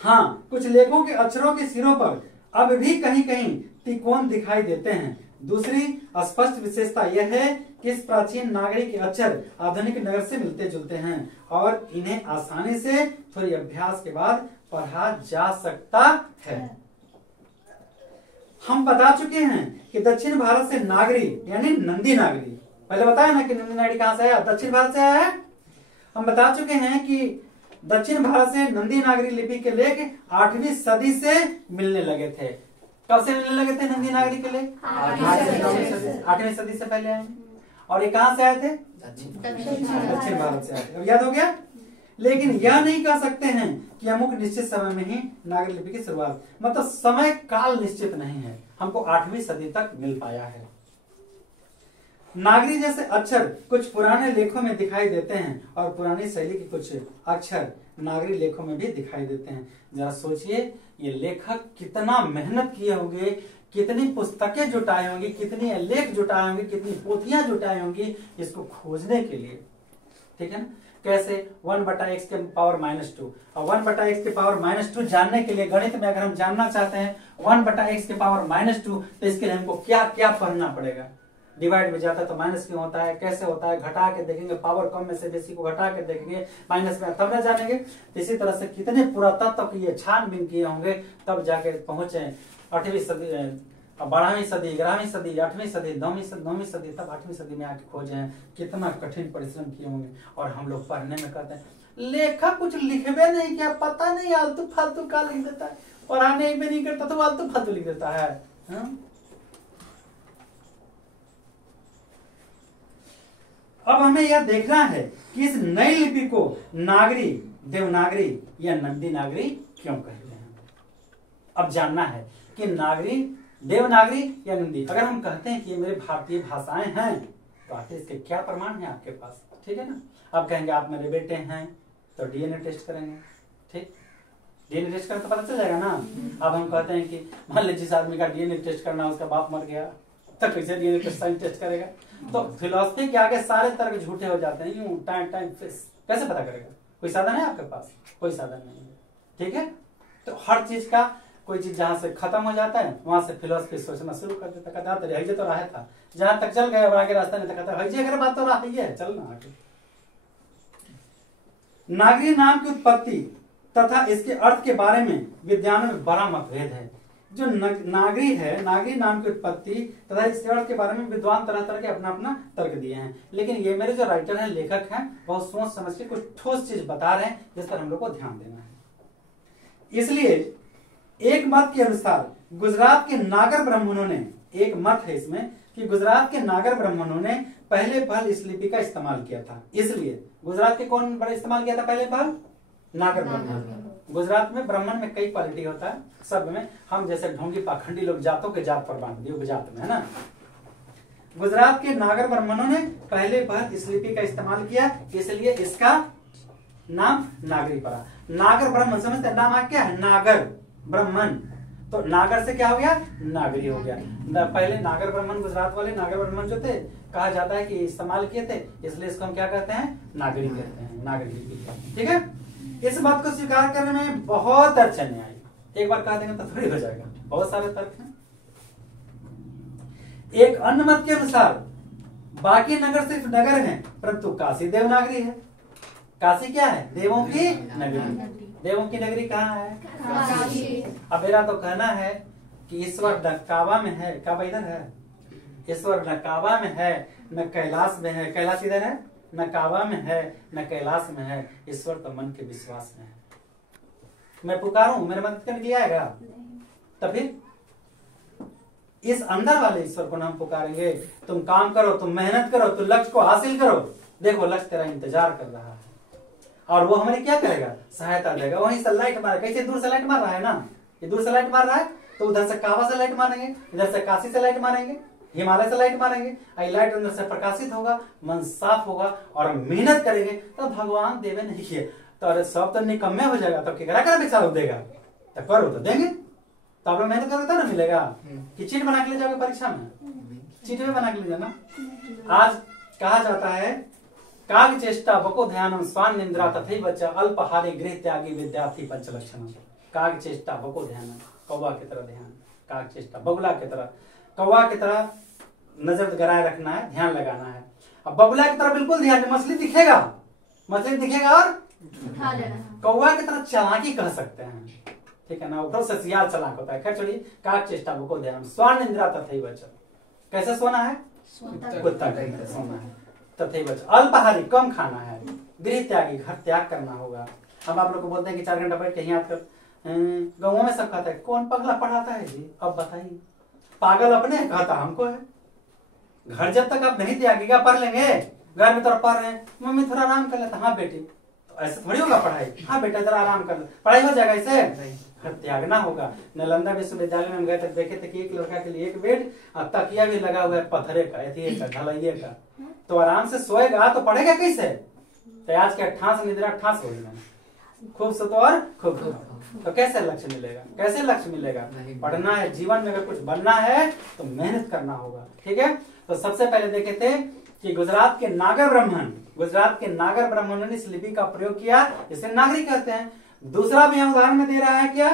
हाँ, कुछ लेखों के अक्षरों के सिरों पर अब भी कहीं कहीं तिकोन दिखाई देते हैं। दूसरी स्पष्ट विशेषता यह है कि इस प्राचीन नागरी के अक्षर आधुनिक नगर से मिलते जुलते हैं और इन्हें आसानी से थोड़ी अभ्यास के बाद पढ़ा जा सकता है। हम बता चुके हैं कि दक्षिण भारत से नागरी यानी नंदी नागरी, पहले बताया ना कि नंदी नागरी कहां से आया, दक्षिण भारत से आया है। हम बता चुके हैं कि दक्षिण भारत से नंदी नागरी लिपि के लेख 8वीं सदी से मिलने लगे थे। कब से मिलने लगे थे नंदी नागरी के लेख? 8वीं सदी से पहले आए। और ये कहां से आए थे? दक्षिण भारत से आए थे। अब याद हो गया। लेकिन यह नहीं कह सकते हैं कि अमुक निश्चित समय में ही नागरी लिपि की शुरुआत, मतलब समय काल निश्चित नहीं है, हमको 8वीं सदी तक मिल पाया है। नागरी जैसे अक्षर कुछ पुराने लेखों में दिखाई देते हैं और पुरानी शैली के कुछ अक्षर नागरी लेखों में भी दिखाई देते हैं। जरा सोचिए, ये लेखक कितना मेहनत किए होंगे, कितनी पुस्तकें जुटाई होंगी, कितनी लेख जुटाए होंगे, कितनी पोथियां जुटाई होंगी इसको खोजने के लिए। ठीक है ना? कैसे 1/x के पावर -2 और 1/x के पावर -2 जानने के लिए गणित में अगर हम जानना चाहते हैं 1/x के पावर -2 तो इसके लिए हमको क्या क्या पढ़ना पड़ेगा। डिवाइड में जाता है तो माइनस क्यों होता है, कैसे होता है, घटा के देखेंगे, पावर कम में से बेसी को घटा के देखेंगे, माइनस में तब न जानेंगे। तो इसी तरह से कितने पुरातत्व की ये छानबीन किए होंगे तब जाके पहुंचे 8वीं सदी, 12वीं सदी, 11वीं सदी, 8वीं सदी, 9वीं सदी, तब 8वीं सदी में आके खोजे हैं। कितना कठिन परिश्रम किए होंगे। और हम लोग पढ़ने में कहते हैं लेखक कुछ लिखबे नहीं किया, पता नहीं आलतू फालतू का लिख देता है, पढ़ाने में नहीं करता तो आलतू फालतू लिख देता है। अब हमें यह देखना है कि इस नई लिपि को नागरी, देवनागरी या नंदी नागरी क्यों कहते हैं। अब जानना है कि नागरी, देवनागरी या नंदी। अगर हम कहते हैं कि ये मेरे भारतीय भाषाएं हैं तो आखिर इसके क्या प्रमाण है आपके पास? ठीक है ना? अब कहेंगे आप मेरे बेटे हैं तो डीएनए टेस्ट करेंगे। ठीक, डीएनए टेस्ट करें तो पता चल जाएगा ना। अब हम कहते हैं कि मान लीजिए जिस आदमी का डीएनए टेस्ट करना, उसका बाप मर गया तो कैसे डीएनए टेस्ट करेगा? तो फिलॉसफी के आगे सारे तर्क झूठे हो जाते हैं। यूं टाइम कैसे पता करेगा? कोई साधन है आपके पास? कोई साधन नहीं है। ठीक है, तो हर चीज का कोई चीज जहां से खत्म हो जाता है वहां से फिलॉसफी सोचना शुरू कर देता, कहता हजे तो राह था, जहां तक चल गए और आगे रास्ता नहीं, कहता हजे अगर बात तो राह ही है, चल ना आगे। नागरी नाम की उत्पत्ति तथा इसके अर्थ के बारे में विद्वानों में बड़ा मतभेद है। जो नागरी है, नागरी नाम की उत्पत्ति तथा इसके अर्थ के बारे में विद्वान तरह तरह के अपना अपना तर्क दिए हैं। लेकिन ये मेरे जो राइटर हैं, लेखक हैं, बहुत सोच समझ के कुछ ठोस चीज बता रहे हैं जिस पर हम लोग को ध्यान देना है। इसलिए एक मत के अनुसार गुजरात के नागर ब्राह्मणों ने, एक मत है इसमें कि गुजरात के नागर ब्राह्मणों ने पहले पहल इस लिपि का इस्तेमाल किया था। इसलिए गुजरात के कौन बड़ा इस्तेमाल किया था पहले पहल? नागर ब्राह्मण। गुजरात में ब्राह्मण में कई क्वालिटी होता है, सब में हम जैसे ढोंगी पाखंडी लोग जातों के जात पर बांध दिए उपजात में, है ना। गुजरात के नागर ब्राह्मणों ने पहले पहल इस लिपि का इस्तेमाल किया, इसलिए इसका नाम नागरी पड़ा। नागर ब्राह्मण समझते, नाम क्या है? नागर ब्राह्मण, तो नागर से क्या हो गया? नागरी हो गया। पहले नागर ब्राह्मण, गुजरात वाले नागर ब्राह्मण जो थे, कहा जाता है कि इस्तेमाल किए थे, इसलिए इसको हम क्या कहते हैं? नागरी कहते हैं, नागरी लिपि। ठीक है, इस बात को स्वीकार करने में बहुत अड़चन आई। एक बार कह देंगे तो थोड़ी हो जाएगा, बहुत सारे तर्क हैं। एक अन्य मत के अनुसार बाकी नगर सिर्फ नगर हैं, परंतु काशी देवनागरी है। काशी क्या है? देवों की नगरी। देवों की नगरी कहाँ है? काशी। अब मेरा तो कहना है कि ईश्वर न काबा में है, काबा इधर है, ईश्वर न काबा में है न कैलाश में है, कैलाश इधर है, न काबा में है न कैलाश में है, ईश्वर तो मन के विश्वास में है। मैं पुकारूं, मेरे मदद करने के लिए आएगा? तो फिर इस अंदर वाले ईश्वर को हम पुकारेंगे। तुम काम करो, तुम मेहनत करो, तुम लक्ष्य को हासिल करो, देखो लक्ष्य तेरा इंतजार कर रहा है और वो हमें क्या करेगा? सहायता देगा। वहीं से लाइट मारे, कैसे दूर से लाइट मार रहा है ना, ये दूर से लाइट मार रहा है तो उधर से काबा से लाइट मारेंगे, इधर से काशी से लाइट मारेंगे, हिमालय से लाइट मारेंगे, लाइट अंदर से प्रकाशित होगा, मन साफ होगा और मेहनत करेंगे तो भगवान देवे नहीं किए तो अरे सब तो निकम्मे हो जाएगा, तो केकरा कर पैसा देगा? तो करो तो देंगे, तो आप लोग मेहनत करोगे तो ना मिलेगा। कि चीट बना के ले जाओगे परीक्षा में? चीट में बना के ले जाना। आज कहा जाता है काग चेष्टा बको ध्यानम स्वान निंद्रा तथैव च अल्पहारी गृह त्यागी विद्यार्थी पंचलक्षण। काग चेष्टा बको ध्यानम, कौवा की तरह ध्यान, काग चेष्टा बगुला की तरह, कौवा की तरह नजर गराए रखना है, ध्यान लगाना है। अब बगुला की तरह बिल्कुल ध्यान, मछली दिखेगा, मछली दिखेगा और उठा लेना। कौवा की तरह चालाकी कह सकते हैं, ठीक है ना, ऊपर से सियार चालाक होता है। खैर छोड़िए, काग चेष्टा बको ध्यानम स्वान निंद्रा तथैव च, कैसे सोना है, कुत्ता की तरह सोना है। तथैव च अल्पहारी, कम खाना है, गृह त्यागी, घर त्याग करना होगा। हम आप लोग को बोलते हैं कि 4 घंटा बैठ के यहाँ आकर गाँव में सब खाता है, कौन पगला पढ़ाता है जी, अब बताइए। पागल अपने कहता हमको है। घर जब तक आप नहीं त्यागेगा, पढ़ लेंगे, घर में थोड़ा पढ़ रहे हैं, मम्मी थोड़ा आराम कर लेता, हाँ बेटी, तो ऐसे थोड़ी होगा पढ़ाई, हाँ बेटा जरा आराम कर ले, पढ़ाई हो जाएगा इसे, घर त्यागना होगा। नालंदा विश्वविद्यालय में हम गए थे, देखे थे कि एक लड़का के लिए एक बेड और तकिया भी लगा हुआ है पत्थरे का, ढलाइये का, तो आराम से सोएगा तो पढ़ेगा कैसे। तो आज के ठास निद्रा ठास हो गया, खूब सो और खूब तो कैसे लक्ष्य मिलेगा, कैसे लक्ष्य मिलेगा। पढ़ना है, जीवन में अगर कुछ बनना है तो मेहनत करना होगा, ठीक है। तो सबसे पहले देखे थे कि गुजरात के नागर ब्राह्मणों ने इस लिपि का प्रयोग किया, जिसे नागरी कहते हैं। दूसरा भी हम उदाहरण में दे रहा है क्या,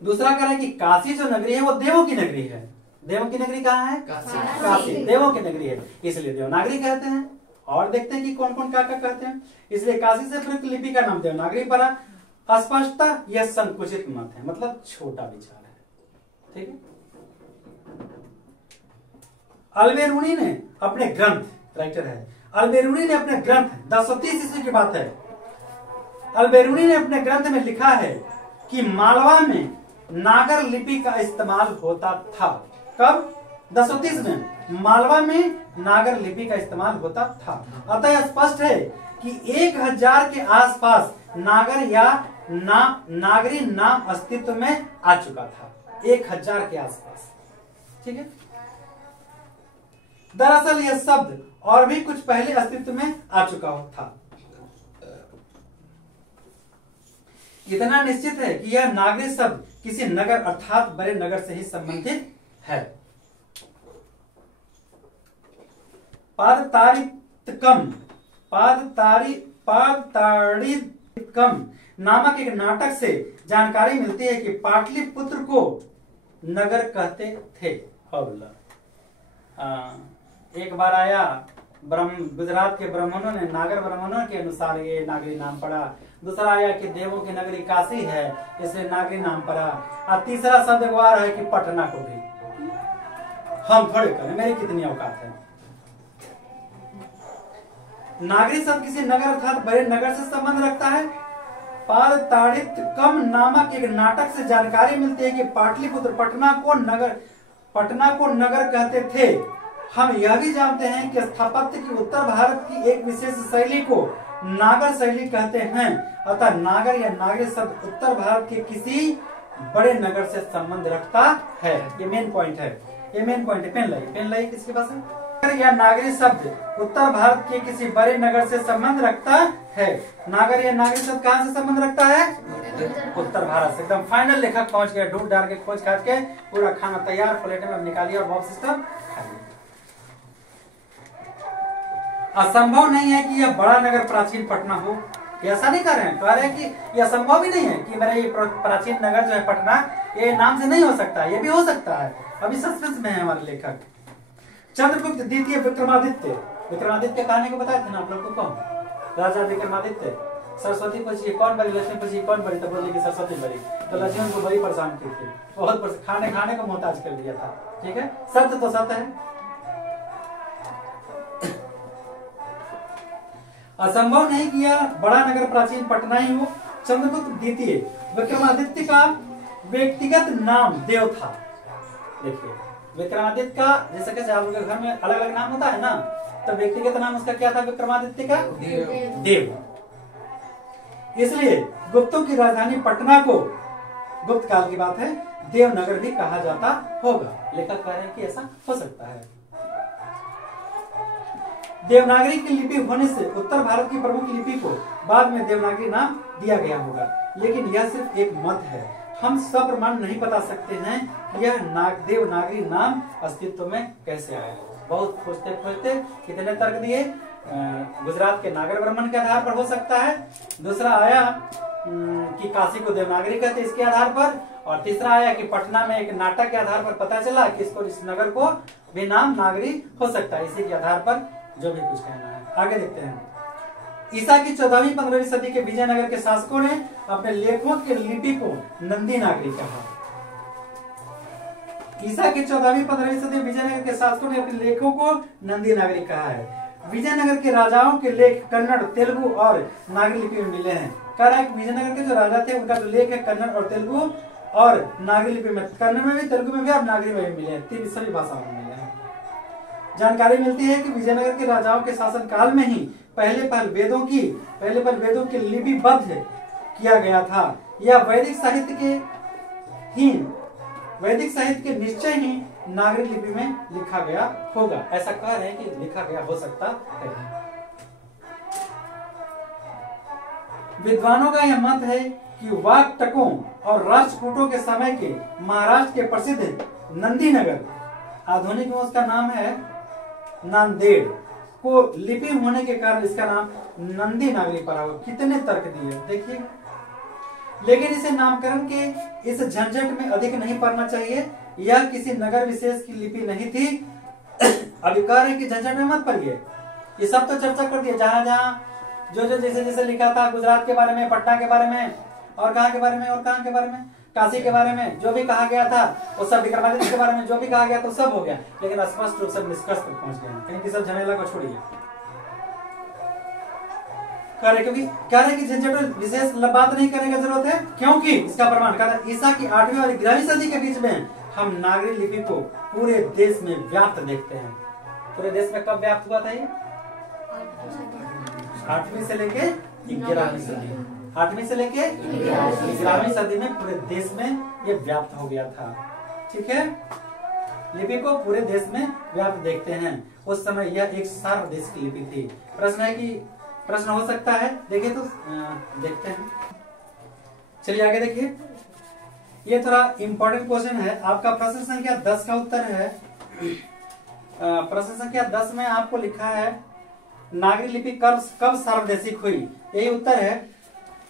दूसरा कह रहा है कि काशी जो नगरी है वो देवों की नगरी है। देवों की नगरी कहाँ है, काशी देवों की नगरी है, इसलिए देवनागरी कहते हैं। और देखते हैं कि कौन कौन क्या क्या कहते हैं। इसलिए काशी से प्रयुक्त लिपि का नाम देवनागरी पड़ा। अस्पष्टता यह संकुचित मत है, मतलब छोटा विचार है, ठीक है। अल्बेरूनी ने अपने ग्रंथ, राइटर है, अल्बेरूनी ने अपने ग्रंथ 1030 ईस्वी की बात है, अल्बेरूनी ने अपने ग्रंथ में लिखा है कि मालवा में नागर लिपि का इस्तेमाल होता था। कब, 1030 में मालवा में नागर लिपि का इस्तेमाल होता था। अतः स्पष्ट है कि 1000 के आसपास नागर या नागरी नाम अस्तित्व में आ चुका था, 1000 के आसपास, ठीक है। दरअसल यह शब्द और भी कुछ पहले अस्तित्व में आ चुका था। इतना निश्चित है कि यह नागरी शब्द किसी नगर अर्थात बड़े नगर से ही संबंधित है। पादताड़ितकम नामक एक नाटक से जानकारी मिलती है कि पाटलिपुत्र को नगर कहते थे। एक बार आया गुजरात के ब्राह्मणों ने, नागर ब्राह्मणों के अनुसार ये नागरी नाम पड़ा। दूसरा आया कि देवों की नगरी काशी है, इसलिए नागरी नाम पड़ा। और तीसरा शब्द एक बार है कि पटना को भी हम थोड़े करें, मेरी कितनी औकात है। नागरी शब्द किसी नगर अर्थात बड़े नगर से संबंध रखता है। पादताड़ितकम नामक एक नाटक से जानकारी मिलती है कि पाटलिपुत्र पटना को नगर कहते थे। हम यह भी जानते हैं कि स्थापत्य की उत्तर भारत की एक विशेष शैली को नागर शैली कहते हैं। अतः नागर या नागरी शब्द उत्तर भारत के किसी बड़े नगर से संबंध रखता है। ये मेन पॉइंट है, ये मेन पॉइंट है। पेन लाई किसके पास है। नागर या नागरी शब्द उत्तर भारत के किसी बड़े नगर से संबंध रखता है। नागर या नागरी शब्द कहाँ से संबंध रखता है, उत्तर भारत से। एकदम फाइनल लेखक पहुंच गए, ढूंढ डाल के खोज खाज के पूरा खाना तैयार, प्लेट में निकालिए और बॉक्स सिस्टम खाइए। असंभव नहीं है कि यह बड़ा नगर प्राचीन पटना हो, ऐसा नहीं कर रहे हैं, कह रहे हैं कि यह संभव ही नहीं है कि मेरा ये प्राचीन नगर जो है पटना, ये नाम से नहीं हो सकता, ये भी हो सकता है। अभी सस्पेंस में है हमारे लेखक। चंद्रगुप्त द्वितीय विक्रमादित्य कहानी को बताए थे ना आप लोग को, कौन राजा विक्रमादित्य। सरस्वती पूछिए कौन बड़ी, लक्ष्मी पूछिए कौन बड़ी, तब बोले कि सरस्वती बड़ी। तो लक्ष्मी को बड़ी परेशान की थी, बहुत खाने को मोहताज कर दिया था, ठीक है। सत्य तो सत्य है। असंभव नहीं कि यह बड़ा नगर प्राचीन पटना ही हो। चंद्रगुप्त द्वितीय विक्रमादित्य का व्यक्तिगत नाम देव था। देखिए विक्रमादित्य का, जैसे कैसे आप लोगों के घर में अलग अलग नाम होता है ना, तो व्यक्तिगत नाम उसका क्या था, विक्रमादित्य का देव। इसलिए गुप्तों की राजधानी पटना को, गुप्त काल की बात है, देवनगर भी कहा जाता होगा। लेखक कह रहे हैं कि ऐसा हो सकता है। देवनागरी की लिपि होने से उत्तर भारत की प्रमुख लिपि को बाद में देवनागरी नाम दिया गया होगा, लेकिन यह सिर्फ एक मत है। हम सप्रमाण नहीं बता सकते हैं कि यह देवनागरी नाम अस्तित्व में कैसे आया। बहुत खोजते खोजते कितने तर्क दिए। गुजरात के नागर ब्राह्मण के आधार पर हो सकता है, दूसरा आया कि काशी को देवनागरी कहते इसके आधार पर, और तीसरा आया कि पटना में एक नाटक के आधार पर पता चला कि इस नगर को भी नाम नागरी हो सकता है। इसी के आधार पर जो भी कुछ कहना है। आगे देखते हैं। ईसा की 14वीं 15वीं सदी के विजयनगर के शासकों ने अपने लेखों की लिपि को नंदी नागरी कहा। ईसा की 14वीं 15वीं सदी में विजयनगर के शासकों ने अपने लेखों को नंदी नागरी कहा है। विजयनगर के राजाओं के लेख कन्नड़, तेलुगु और नागरी लिपि में मिले हैं। कह रहा है कि विजयनगर के जो राजा थे उनका जो लेख है कन्नड़ और तेलुगु और नागरी लिपि में, कन्नड़ में भी, तेलुगु में भी और नागरी में भी मिले हैं। तीन सभी भाषाओं में मिले हैं। जानकारी मिलती है कि विजयनगर के राजाओं के शासन काल में ही पहले पहल वेदों की लिपिबद्ध किया गया था। यह वैदिक साहित्य के निश्चय ही नागरी लिपि में लिखा गया होगा। ऐसा कह रहे हैं कि लिखा गया हो सकता है। विद्वानों का यह मत है कि वाकटकों और राष्ट्रकूटों के समय के महाराष्ट्र के प्रसिद्ध नंदीनगर, आधुनिक में उसका नाम है नांदेड़, को लिपि होने के कारण इसका नाम नंदी नागरी पड़ा हुआ। कितने तर्क दिए देखिए। लेकिन इसे नामकरण के इस झंझट में अधिक नहीं पड़ना चाहिए। यह किसी नगर विशेष की लिपि नहीं थी। अभिकार है कि झंझट में मत पड़िए। ये सब तो चर्चा कर दिया, जहां जहां जो जैसे जैसे लिखा था, गुजरात के बारे में, पटना के बारे में, और कहाँ के बारे में, और कहाँ के बारे में, काशी के बारे में जो भी कहा गया था वो सब, विक्रमादित्य के बारे में जो भी कहा गया तो सब हो गया। लेकिन स्पष्ट रूप से निष्कर्ष पर पहुंच गए। कहीं की सब झमेला को छोड़िए। क्योंकि क्या है कि झंझट विशेष बात नहीं करने की जरूरत है, क्योंकि इसका प्रमाण कहता है ईसा की 8वीं और 11वीं सदी के बीच में हम नागरी लिपि को पूरे देश में व्याप्त देखते हैं। पूरे देश में कब व्याप्त हुआ था ये? 8वीं से लेके 11वीं सदी। 8वीं से लेके 11वीं सदी में पूरे देश में ये व्याप्त हो गया था। ठीक है, लिपि को पूरे देश में व्याप्त देखते हैं। उस समय यह एक सार्वदेशिक लिपि थी। प्रश्न हो सकता है, देखिए तो देखते हैं। चलिए आगे देखिए। ये थोड़ा इंपॉर्टेंट क्वेश्चन है आपका। प्रश्न संख्या 10 का उत्तर है। प्रश्न संख्या 10 में आपको लिखा है नागरी लिपि कब सार्वदेशिक हुई। यही उत्तर है।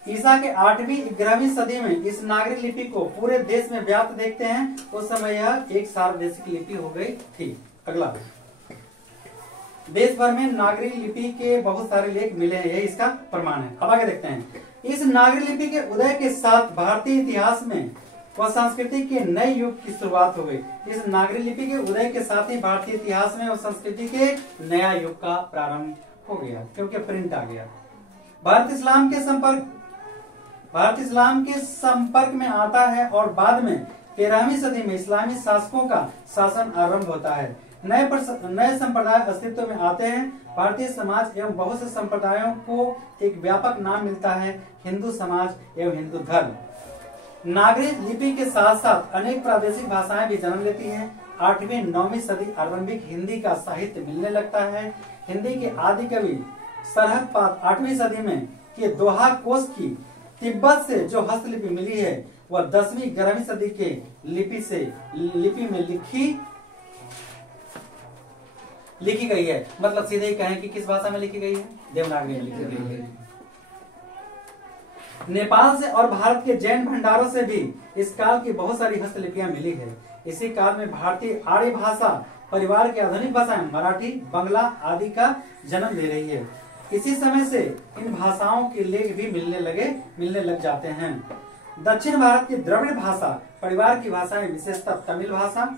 ईसा के 8वीं 11वीं सदी में इस नागरी लिपि को पूरे देश में व्याप्त देखते हैं। उस समय यह एक सार्वदेशिक लिपि हो गई थी। अगला, देश भर में नागरी लिपि के बहुत सारे लेख मिले हैं, यही इसका प्रमाण है। अब आगे देखते हैं। इस नागरी लिपि के उदय के साथ भारतीय इतिहास में व संस्कृति के नए युग की शुरुआत हो गई। इस नागरी लिपि के उदय के साथ ही भारतीय इतिहास में और संस्कृति के नया युग का प्रारंभ हो गया, क्योंकि प्रिंट आ गया। भारत इस्लाम के संपर्क में आता है और बाद में 13वीं सदी में इस्लामी शासकों का शासन आरंभ होता है। नए संप्रदाय अस्तित्व में आते हैं। भारतीय समाज एवं बहुत से संप्रदायों को एक व्यापक नाम मिलता है, हिंदू समाज एवं हिंदू धर्म। नागरी लिपि के साथ साथ अनेक प्रादेशिक भाषाएं भी जन्म लेती हैं। 8वीं 9वीं सदी आरंभिक हिंदी का साहित्य मिलने लगता है। हिंदी के आदि कवि सरहदपाद 8वीं सदी में के दोहा कोश की तिब्बत से जो हस्तलिपि मिली है वह 10वीं 11वीं सदी के लिपि में लिखी गई है। मतलब सीधे ही कहें कि किस भाषा में लिखी गई है? देवनागरी में लिखी गई है। नेपाल से और भारत के जैन भंडारों से भी इस काल की बहुत सारी हस्तलिपियां मिली है। इसी काल में भारतीय आर्य भाषा परिवार की आधुनिक भाषाएं मराठी, बंगला आदि का जन्म ले रही है। इसी समय से इन भाषाओं के लेख भी मिलने लग जाते हैं। दक्षिण भारत की द्रविड़ भाषा परिवार की भाषा में विशेषतः तमिल भाषा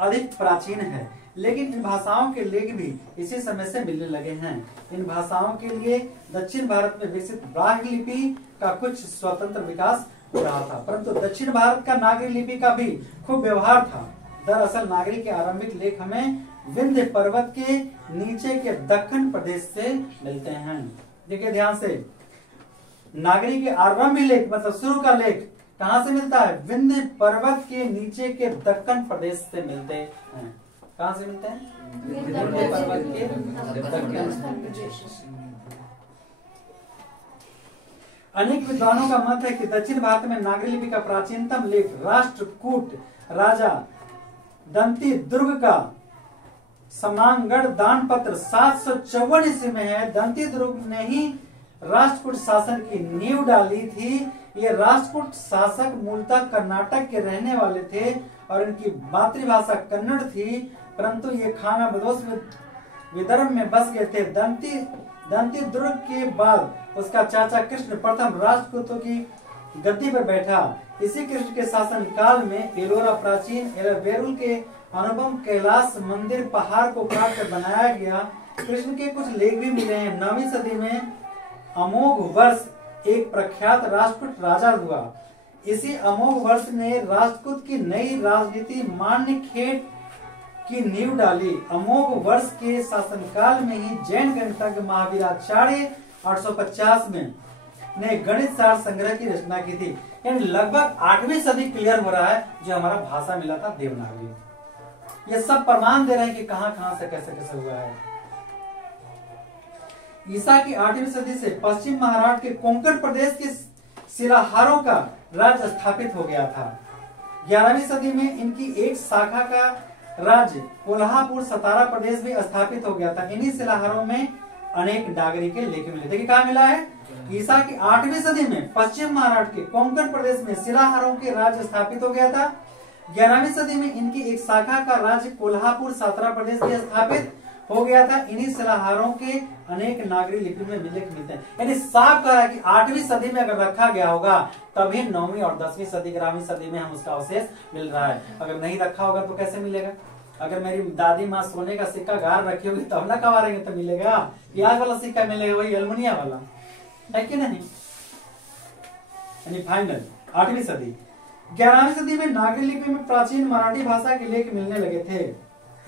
अधिक प्राचीन है, लेकिन इन भाषाओं के लेख भी इसी समय से मिलने लगे हैं। इन भाषाओं के लिए दक्षिण भारत में विकसित ब्राह्मी लिपि का कुछ स्वतंत्र विकास हो रहा था, परंतु दक्षिण भारत का नागरी लिपि का भी खूब व्यवहार था। दरअसल नागरी के आरंभिक लेख हमें विंध्य पर्वत के नीचे के दक्षिण प्रदेश से मिलते हैं। देखिए ध्यान से, नागरी के आरंभिक लेख मतलब शुरू का लेख कहाँ से मिलता है? विंध्य पर्वत के नीचे के दक्षिण प्रदेश से मिलते हैं। कहाँ से मिलते हैं? विंध्य पर्वत के दक्षिण। अनेक विद्वानों का मत है कि दक्षिण भारत में नागरी लिपि का प्राचीनतम लेख राष्ट्रकूट राजा दंती दुर्ग का समांगढ़ दान पत्र 754 ईस्वी में है। दंती दुर्ग ने ही राष्ट्रकूट शासन की नींव डाली थी। ये राष्ट्रकूट शासक मूलतः कर्नाटक के रहने वाले थे और इनकी मातृभाषा कन्नड़ थी, परंतु ये खाना बदोश विदर्भ में बस गए थे। दंती दुर्ग के बाद उसका चाचा कृष्ण प्रथम राष्ट्रकूटों की गद्दी पर बैठा। इसी कृष्ण के शासन काल में एलोरा प्राचीन वेरुल के अनुपम कैलाश मंदिर पहाड़ को काट कर बनाया गया। कृष्ण के कुछ लेख भी मिले हैं। 9वीं सदी में अमोघ वर्ष एक प्रख्यात राष्ट्रकूट राजा हुआ। इसी अमोघ वर्ष ने राष्ट्रकूट की नई राजनीति मान्य खेट की नींव डाली। अमोघ वर्ष के शासनकाल में ही जैन गणितज्ञ महावीराचार्य 850 में ने गणित सार संग्रह की रचना की थी। यानी लगभग 8वीं सदी क्लियर हो रहा है जो हमारा भाषा मिला था देवनागरी। ये सब प्रमाण दे रहे हैं कि कहां से कैसे कैसे हुआ है। ईसा की 8वीं सदी से पश्चिम महाराष्ट्र के कोंकण प्रदेश के शिलाहारों का राज्य स्थापित हो गया था। 11वीं सदी में इनकी एक शाखा का राज्य कोल्हापुर सतारा प्रदेश भी स्थापित हो गया था। इन्हीं शिलाहारों में अनेक नागरी के लेख मिले। देखिए कहाँ मिला है? ईसा की 8वीं सदी में पश्चिम महाराष्ट्र के कोंकण प्रदेश में शिलाहारों के राज्य स्थापित हो गया था। 11वीं सदी में इनकी एक शाखा का राज्य कोल्हापुर सतारा प्रदेश भी स्थापित हो गया था। इन्हीं शिलाहारों के अनेक नागरी लिपि में लेख मिलते हैं। यानी साफ कहा है कि 8वीं सदी में अगर रखा गया होगा तभी 9वीं और 10वीं सदी 11वीं सदी में हम उसका अवशेष मिल रहा है। अगर नहीं रखा होगा तो कैसे मिलेगा? अगर मेरी दादी माँ सोने का सिक्का गार रखी होगी तब ना कवारेंगे तो मिलेगा। प्याज वाला सिक्का मिलेगा, वही अल्मुनिया वाला है कि नहीं? यानी फाइनल 8वीं सदी। 11वीं सदी में नागरी लिपि में प्राचीन मराठी भाषा के लेख मिलने लगे थे।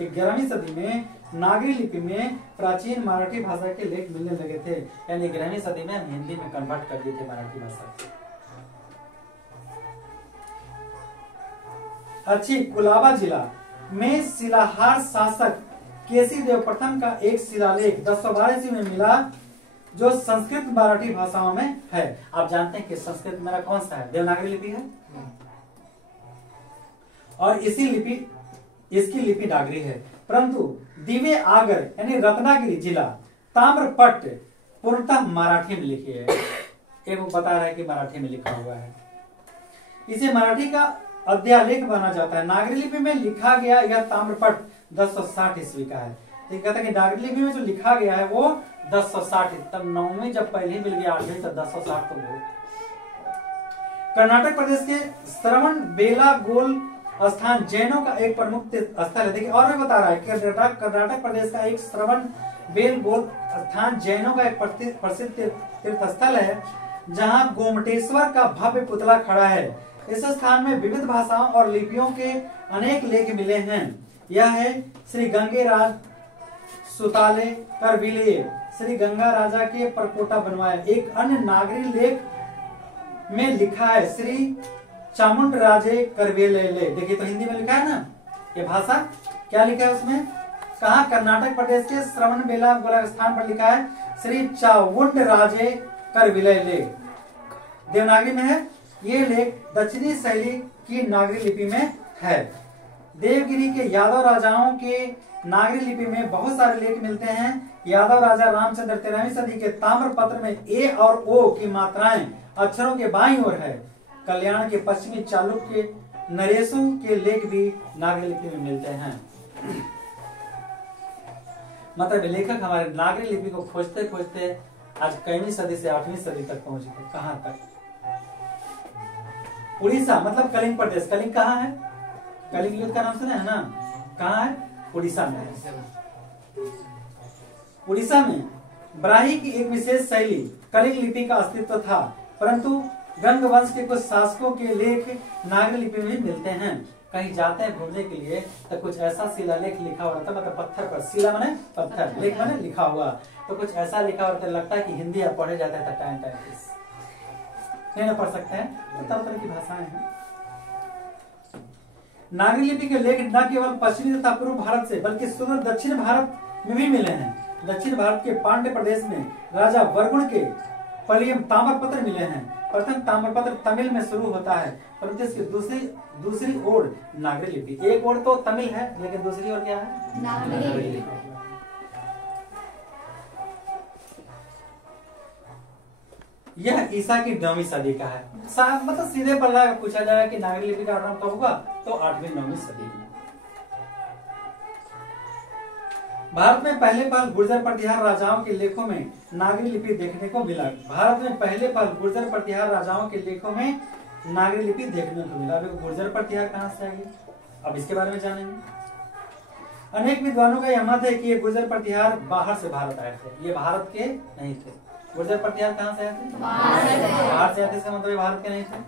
11वीं सदी में नागरी लिपि में प्राचीन मराठी भाषा के लेख मिलने लगे थे। यानी 11वीं सदी में हम हिंदी में कन्वर्ट कर दिए थे मराठी भाषा। अच्छी कुलाबा जिला में शिलाहार शासक केसी देव प्रथम का एक शिलालेख 1012 ईस्वी में मिला जो संस्कृत मराठी भाषाओं में है। आप जानते हैं कि संस्कृत मेरा कौन सा है? देवनागरी लिपि है और इसकी लिपि नागरी है। परंतु दिव्य आगर यानी रत्नागिरी जिला ताम्रपट्ट पूर्णतः मराठी में लिखी है। एक वो बता रहा है कि मराठी में लिखा हुआ है। इसे मराठी का अध्यालेख माना जाता है। नागरी लिपि में लिखा गया यह ताम्रपट्ट 1060 ईस्वी का है। तो कहता है कि नागरी लिपि में जो लिखा गया है वो 1060, तब 9वीं जब पहले मिल गया 8वीं तब 1060 तो वो। कर्नाटक प्रदेश के श्रवण बेलागोल स्थान जैनों का एक प्रमुख स्थल है। देखिए और भी बता रहा है कर्नाटक प्रदेश का एक श्रवण बेलगोल स्थान जैनों का एक प्रसिद्ध तीर्थ स्थल है जहां गोमटेश्वर का भव्य पुतला खड़ा है। इस स्थान में विविध भाषाओं और लिपियों के अनेक लेख मिले हैं। यह है श्री गंगेराज सुताले कर विलय श्री गंगा राजा के परकोटा बनवाया। एक अन्य नागरी लेख में लिखा है श्री चामुंड राजे करवेले। देखिए तो हिंदी में लिखा है ना ये भाषा। क्या लिखा है उसमें? कहा? कर्नाटक प्रदेश के श्रवण बेलागोला स्थान पर लिखा है श्री चामुंड राजे करविलय। देवनागरी में है। ये लेख दक्षिणी शैली की नागरी लिपि में है। देवगिरी के यादव राजाओं के नागरी लिपि में बहुत सारे लेख मिलते हैं। यादव राजा रामचंद्र 13वीं सदी के ताम्रपत्र में ए और ओ की मात्राएं अक्षरों के बाईं ओर है। कल्याण के पश्चिमी चालुक्य के नरेशों के लेख भी नागरी लिपि में मिलते हैं। मतलब लेखक हमारे नागरी लिपि को खोजते खोजते आज कईवीं सदी से 8वीं सदी तक पहुंच गए। कहां तक? उड़ीसा मतलब कलिंग प्रदेश। कलिंग कहाँ है? कलिंग युद्ध का नाम सुना है ना? कहाँ है? उड़ीसा में। उड़ीसा में ब्राही की एक विशेष शैली कलिंग लिपि का अस्तित्व था, परंतु गंग वंश के कुछ शासकों के लेख नागरी लिपि में मिलते हैं। कहीं जाते हैं घूमने के लिए तो कुछ ऐसा शिलालेख लिखा हुआ रहता है, मतलब पत्थर पर, शिला माने पत्थर, लेख माने लिखा हुआ, तो कुछ ऐसा लिखा हुआ रहता है, लगता है कि हिंदी आप पढ़े जाते हैं टाइम नहीं ना पढ़ सकते हैं। तरह तरह की भाषाएं हैं। नागरी लिपि के लेख न केवल पश्चिमी तथा पूर्व भारत से बल्कि सुदूर दक्षिण भारत में भी मिले हैं। दक्षिण भारत के पांड्य प्रदेश में राजा वर्गुण के पर ये ताम्रपत्र मिले हैं। प्रथम ताम्रपत्र तमिल में शुरू होता है, परंतु इसकी दूसरी ओर नागरी लिपि। एक ओर तो तमिल है, लेकिन दूसरी ओर क्या है? नागरी लिपि। यह ईसा की 9वीं सदी का है। मतलब सीधे पल्ला पूछा जाएगा कि नागरी लिपि का आरंभ कब हुआ, तो 8वीं 9वीं सदी में। भारत में पहले पहल गुर्जर प्रतिहार राजाओं के लेखों में नागरी लिपि देखने को मिला। भारत में पहले पहल गुर्जर प्रतिहार राजाओं के लेखों में नागरी लिपि देखने को मिला। अभी गुर्जर प्रतिहार कहाँ से आ गई, अब इसके बारे में जानेंगे। अनेक विद्वानों का यह मत है कि ये गुर्जर प्रतिहार बाहर से भारत आए थे, ये भारत के नहीं थे। गुर्जर प्रतिहार कहाँ से आए थे? बाहर से आते, इसका मतलब ये भारत के नहीं थे।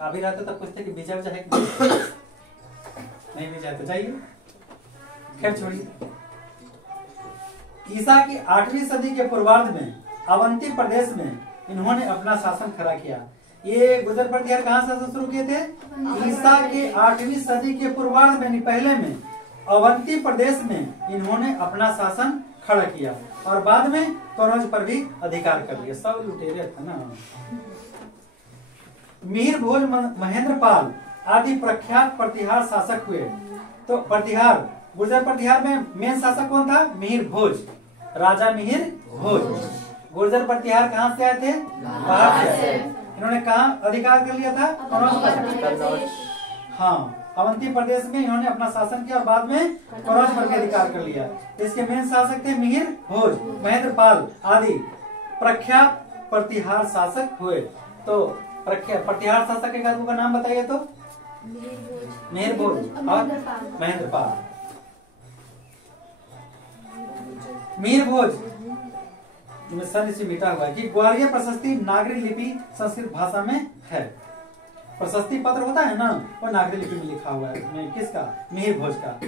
अभी रहते तब पूछते कि बीजा है नहीं बीजा, तो जाइए, खैर छोड़िए। ईसा की 8वीं सदी के पूर्वार्ध में अवंती प्रदेश में इन्होंने अपना शासन खड़ा किया। ये गुर्जर प्रतिहार कहाँ से शुरू किए थे? ईसा के 8वीं सदी के पूर्वार्ध में, पहले में अवंती प्रदेश में इन्होंने अपना शासन खड़ा किया और बाद में कनौज पर भी अधिकार कर लिया। सब लुटेरे थे ना। मिहिर भोज, महेंद्रपाल आदि प्रख्यात प्रतिहार शासक हुए। तो प्रतिहार, गुर्जर प्रतिहार में मेन शासक कौन था? मिहिर भोज, राजा मिहिर भोज। गुर्जर प्रतिहार कहाँ से आए थे? बाहर से। इन्होंने कहाँ अधिकार कर लिया था? कनौज। हाँ, अवंती प्रदेश में इन्होंने अपना शासन किया और बाद में कनौज पर भी अधिकार कर लिया। इसके मेन शासक थे मिहिर भोज, महेंद्रपाल आदि प्रख्यात प्रतिहार शासक हुए। तो प्रख्यात प्रतिहार शासक के का नाम बताइए तो? मिहिर भोज और महेंद्रपाल। मिहिर भोज में सन इसे मिटा हुआ है कि ग्वालियर प्रशस्ति नागरी लिपि संस्कृत भाषा में है। प्रशस्ति पत्र होता है ना, वो नागरी लिपि में लिखा हुआ है। किसका? मिहिर भोज का।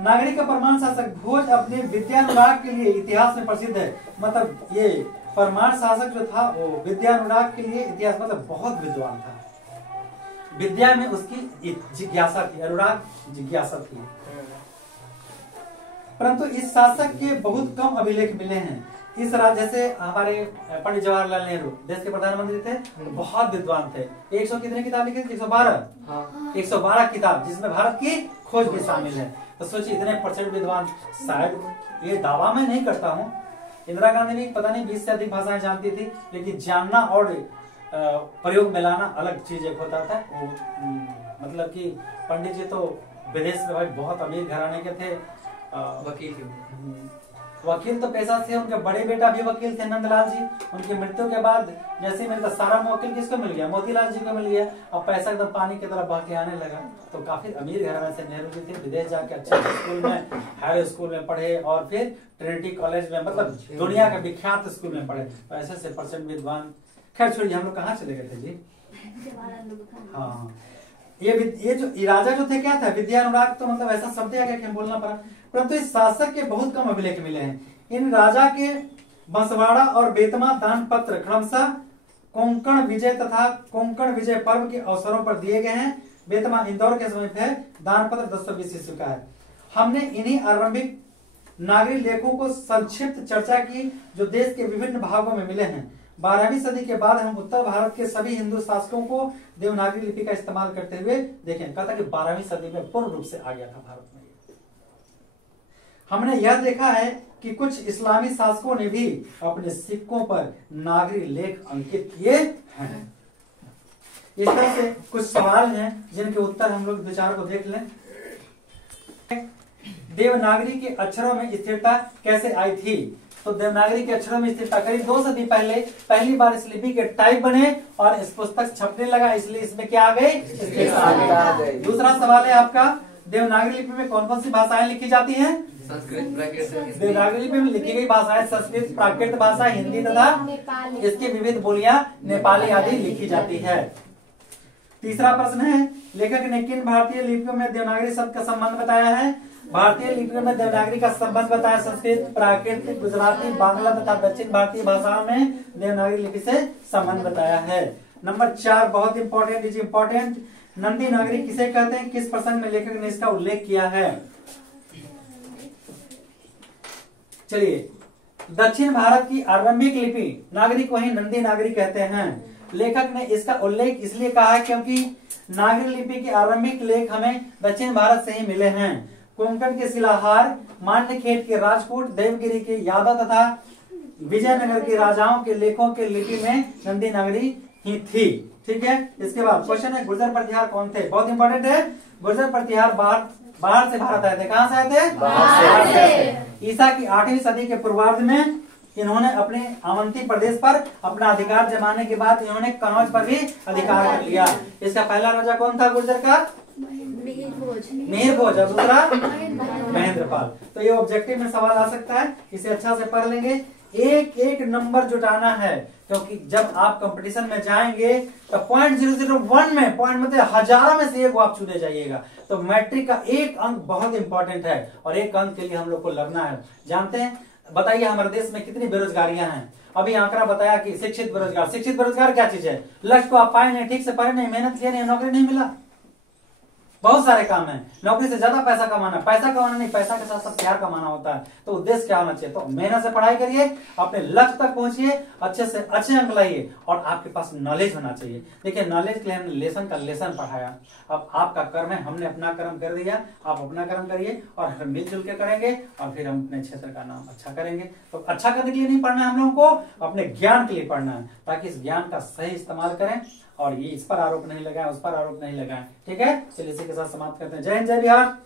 नागरी का प्रमाण शासक भोज अपने विद्यानुराग के लिए इतिहास में प्रसिद्ध है। मतलब ये प्रमाण शासक जो था वो विद्यानुराग के लिए इतिहास, मतलब बहुत विद्वान था, विद्या में उसकी जिज्ञासा थी, अनुराग जिज्ञासा थी। परंतु इस शासक के बहुत कम अभिलेख मिले हैं। इस राज्य जैसे हमारे पंडित जवाहरलाल नेहरू देश के प्रधानमंत्री थे, बहुत विद्वान थे। 100 कितने किताब लिखे थे? 112। 112 किताब, जिसमें भारत की खोज भी शामिल है। तो सोचिए इतने % विद्वान। शायद ये दावा मैं नहीं करता हूँ, इंदिरा गांधी भी पता नहीं 20 से अधिक भाषाएं जानती थी, लेकिन जानना और प्रयोग में लाना अलग चीज एक होता था। वो मतलब कि पंडित जी तो विदेश में भाई बहुत अमीर घराने के थे, वकील तो पैसा से। उनके बड़े बेटा भी वकील थे, नंदलाल जी। उनकी मृत्यु के बाद जैसे मिलता सारा वकील किसको मिल गया? मोतीलाल जी को मिल गया। अब पैसा एकदम पानी की तरह बह के आने लगा। तो काफी अमीर घराने से नेहरू जी थे। विदेश जाके अच्छे स्कूल में, हायर स्कूल में पढ़े और फिर ट्रिनिटी कॉलेज में, मतलब दुनिया के विख्यात स्कूल में पढ़े। तो ऐसे से % विद्वान। खैर छोड़िए, हम लोग कहाँ चले गए थे जी? हाँ, ये जो राजा जो थे क्या था? विद्यानुराग। तो मतलब ऐसा शब्द है कि बोलना पड़ा। परंतु इस शासक के बहुत कम अभिलेख मिले हैं। इन राजा के बंसवाड़ा और बेतमा दान पत्र क्रमशः कोंकण विजय तथा कोंकण विजय पर्व के अवसरों पर दिए गए हैं। बेतमा इंदौर के समीप है। दान पत्र 1020 ईस्वी का है। हमने इन्हीं आरंभिक नागरी लेखों को संक्षिप्त चर्चा की जो देश के विभिन्न भागों में मिले हैं। 12वीं सदी के बाद हम उत्तर भारत के सभी हिंदू शासकों को देवनागरी लिपि का इस्तेमाल करते हुए देखें। कहता कि 12वीं सदी में पूर्ण रूप से आ गया था भारत में। हमने यह देखा है कि कुछ इस्लामी शासकों ने भी अपने सिक्कों पर नागरी लेख अंकित किए हैं। इस तरह से कुछ सवाल हैं जिनके उत्तर हम लोग विचार को देख लें। देवनागरी के अक्षरों में स्थिरता कैसे आई थी? तो देवनागरी के अक्षरों में स्थिरता करीब 2 सदी पहले पहली बार इस लिपि के टाइप बने और इस पुस्तक छपने लगा, इसलिए इसमें क्या आ गई? स्थिरता आ गई। दूसरा सवाल है आपका, देवनागरी लिपि में कौन कौन सी भाषाएं लिखी जाती हैं? संस्कृत, प्राकृत। देवनागरी लिपि में लिखी गई भाषाएं संस्कृत, प्राकृत भाषा, हिंदी तथा इसकी विविध बोलियां नेपाली आदि लिखी जाती है। तीसरा प्रश्न है, लेखक ने किन भारतीय लिपियों में देवनागरी शब्द का संबंध बताया है? भारतीय लिपियों में देवनागरी का संबंध बताया संस्कृत, प्राकृत, गुजराती, बांग्ला तथा दक्षिण भारतीय भाषाओं में देवनागरी लिपि से संबंध बताया है। नंबर 4 बहुत इंपॉर्टेंट, इज इंपॉर्टेंट। नंदी नागरी किसे कहते हैं? किस प्रसंग में लेखक ने इसका उल्लेख किया है? चलिए, दक्षिण भारत की आरंभिक लिपि नागरी को ही नंदी नागरी कहते हैं। लेखक ने इसका उल्लेख इसलिए कहा है क्योंकि नागरी लिपि के आरंभिक लेख हमें दक्षिण भारत से ही मिले हैं। कोंकण के शिलाहार, मान्यखेट के राजपूत, देवगिरी के यादव तथा विजयनगर के राजाओं के लेखों के लिपि में नंदी नागरी ही थी। ठीक है, इसके बाद क्वेश्चन है गुर्जर प्रतिहार कौन थे? बहुत इंपॉर्टेंट है। गुर्जर प्रतिहार बाहर से भारत आए थे। कहां से आए थे? बाहर से। ईसा की 8वीं सदी के पूर्वार्ध में इन्होंने अपने अवंती प्रदेश पर अपना अधिकार जमाने के बाद इन्होंने कनौज पर भी अधिकार कर लिया। इसका पहला राजा कौन था गुर्जर का? मिहिर भोज। और दूसरा महेंद्रपाल। तो ये ऑब्जेक्टिव में सवाल आ सकता है, इसे अच्छा से पढ़ लेंगे। एक एक नंबर जुटाना है, क्योंकि जब आप कंपटीशन में जाएंगे तो 0.001 में, पॉइंट मतलब हजारों में से एक आप चुने जाइएगा। तो मैट्रिक का एक अंक बहुत इंपॉर्टेंट है और एक अंक के लिए हम लोग को लड़ना है। जानते हैं, बताइए हमारे देश में कितनी बेरोजगारियां हैं? अभी आंकड़ा बताया कि शिक्षित बेरोजगार। शिक्षित बेरोजगार क्या चीज है? लक्ष्य को आप पाए नहीं, ठीक से पढ़े नहीं, मेहनत किए नहीं, नौकरी नहीं मिला। बहुत सारे काम है। नौकरी से ज्यादा पैसा कमाना, पैसा कमाना नहीं, पैसा के साथ साथ प्यार कमाना होता है। तो उद्देश्य क्या होना चाहिए? तो मेहनत से पढ़ाई करिए, अपने लक्ष्य तक पहुंचिए, अच्छे से अच्छे अंक लाइए और आपके पास नॉलेज होना चाहिए। देखिए, नॉलेज के लिए हमने लेसन का लेसन पढ़ाया। अब आपका कर्म है, हमने अपना कर्म कर दिया, आप अपना कर्म करिए और हम मिलजुल के करेंगे और फिर हम अपने क्षेत्र का नाम अच्छा करेंगे। तो अच्छा करने के लिए नहीं पढ़ना है हम लोगों को, अपने ज्ञान के लिए पढ़ना है, ताकि इस ज्ञान का सही इस्तेमाल करें और ये इस पर आरोप नहीं लगाएं, उस पर आरोप नहीं लगाएं। ठीक है, चलिए इसी के साथ समाप्त करते हैं। जय हिंद, जय बिहार।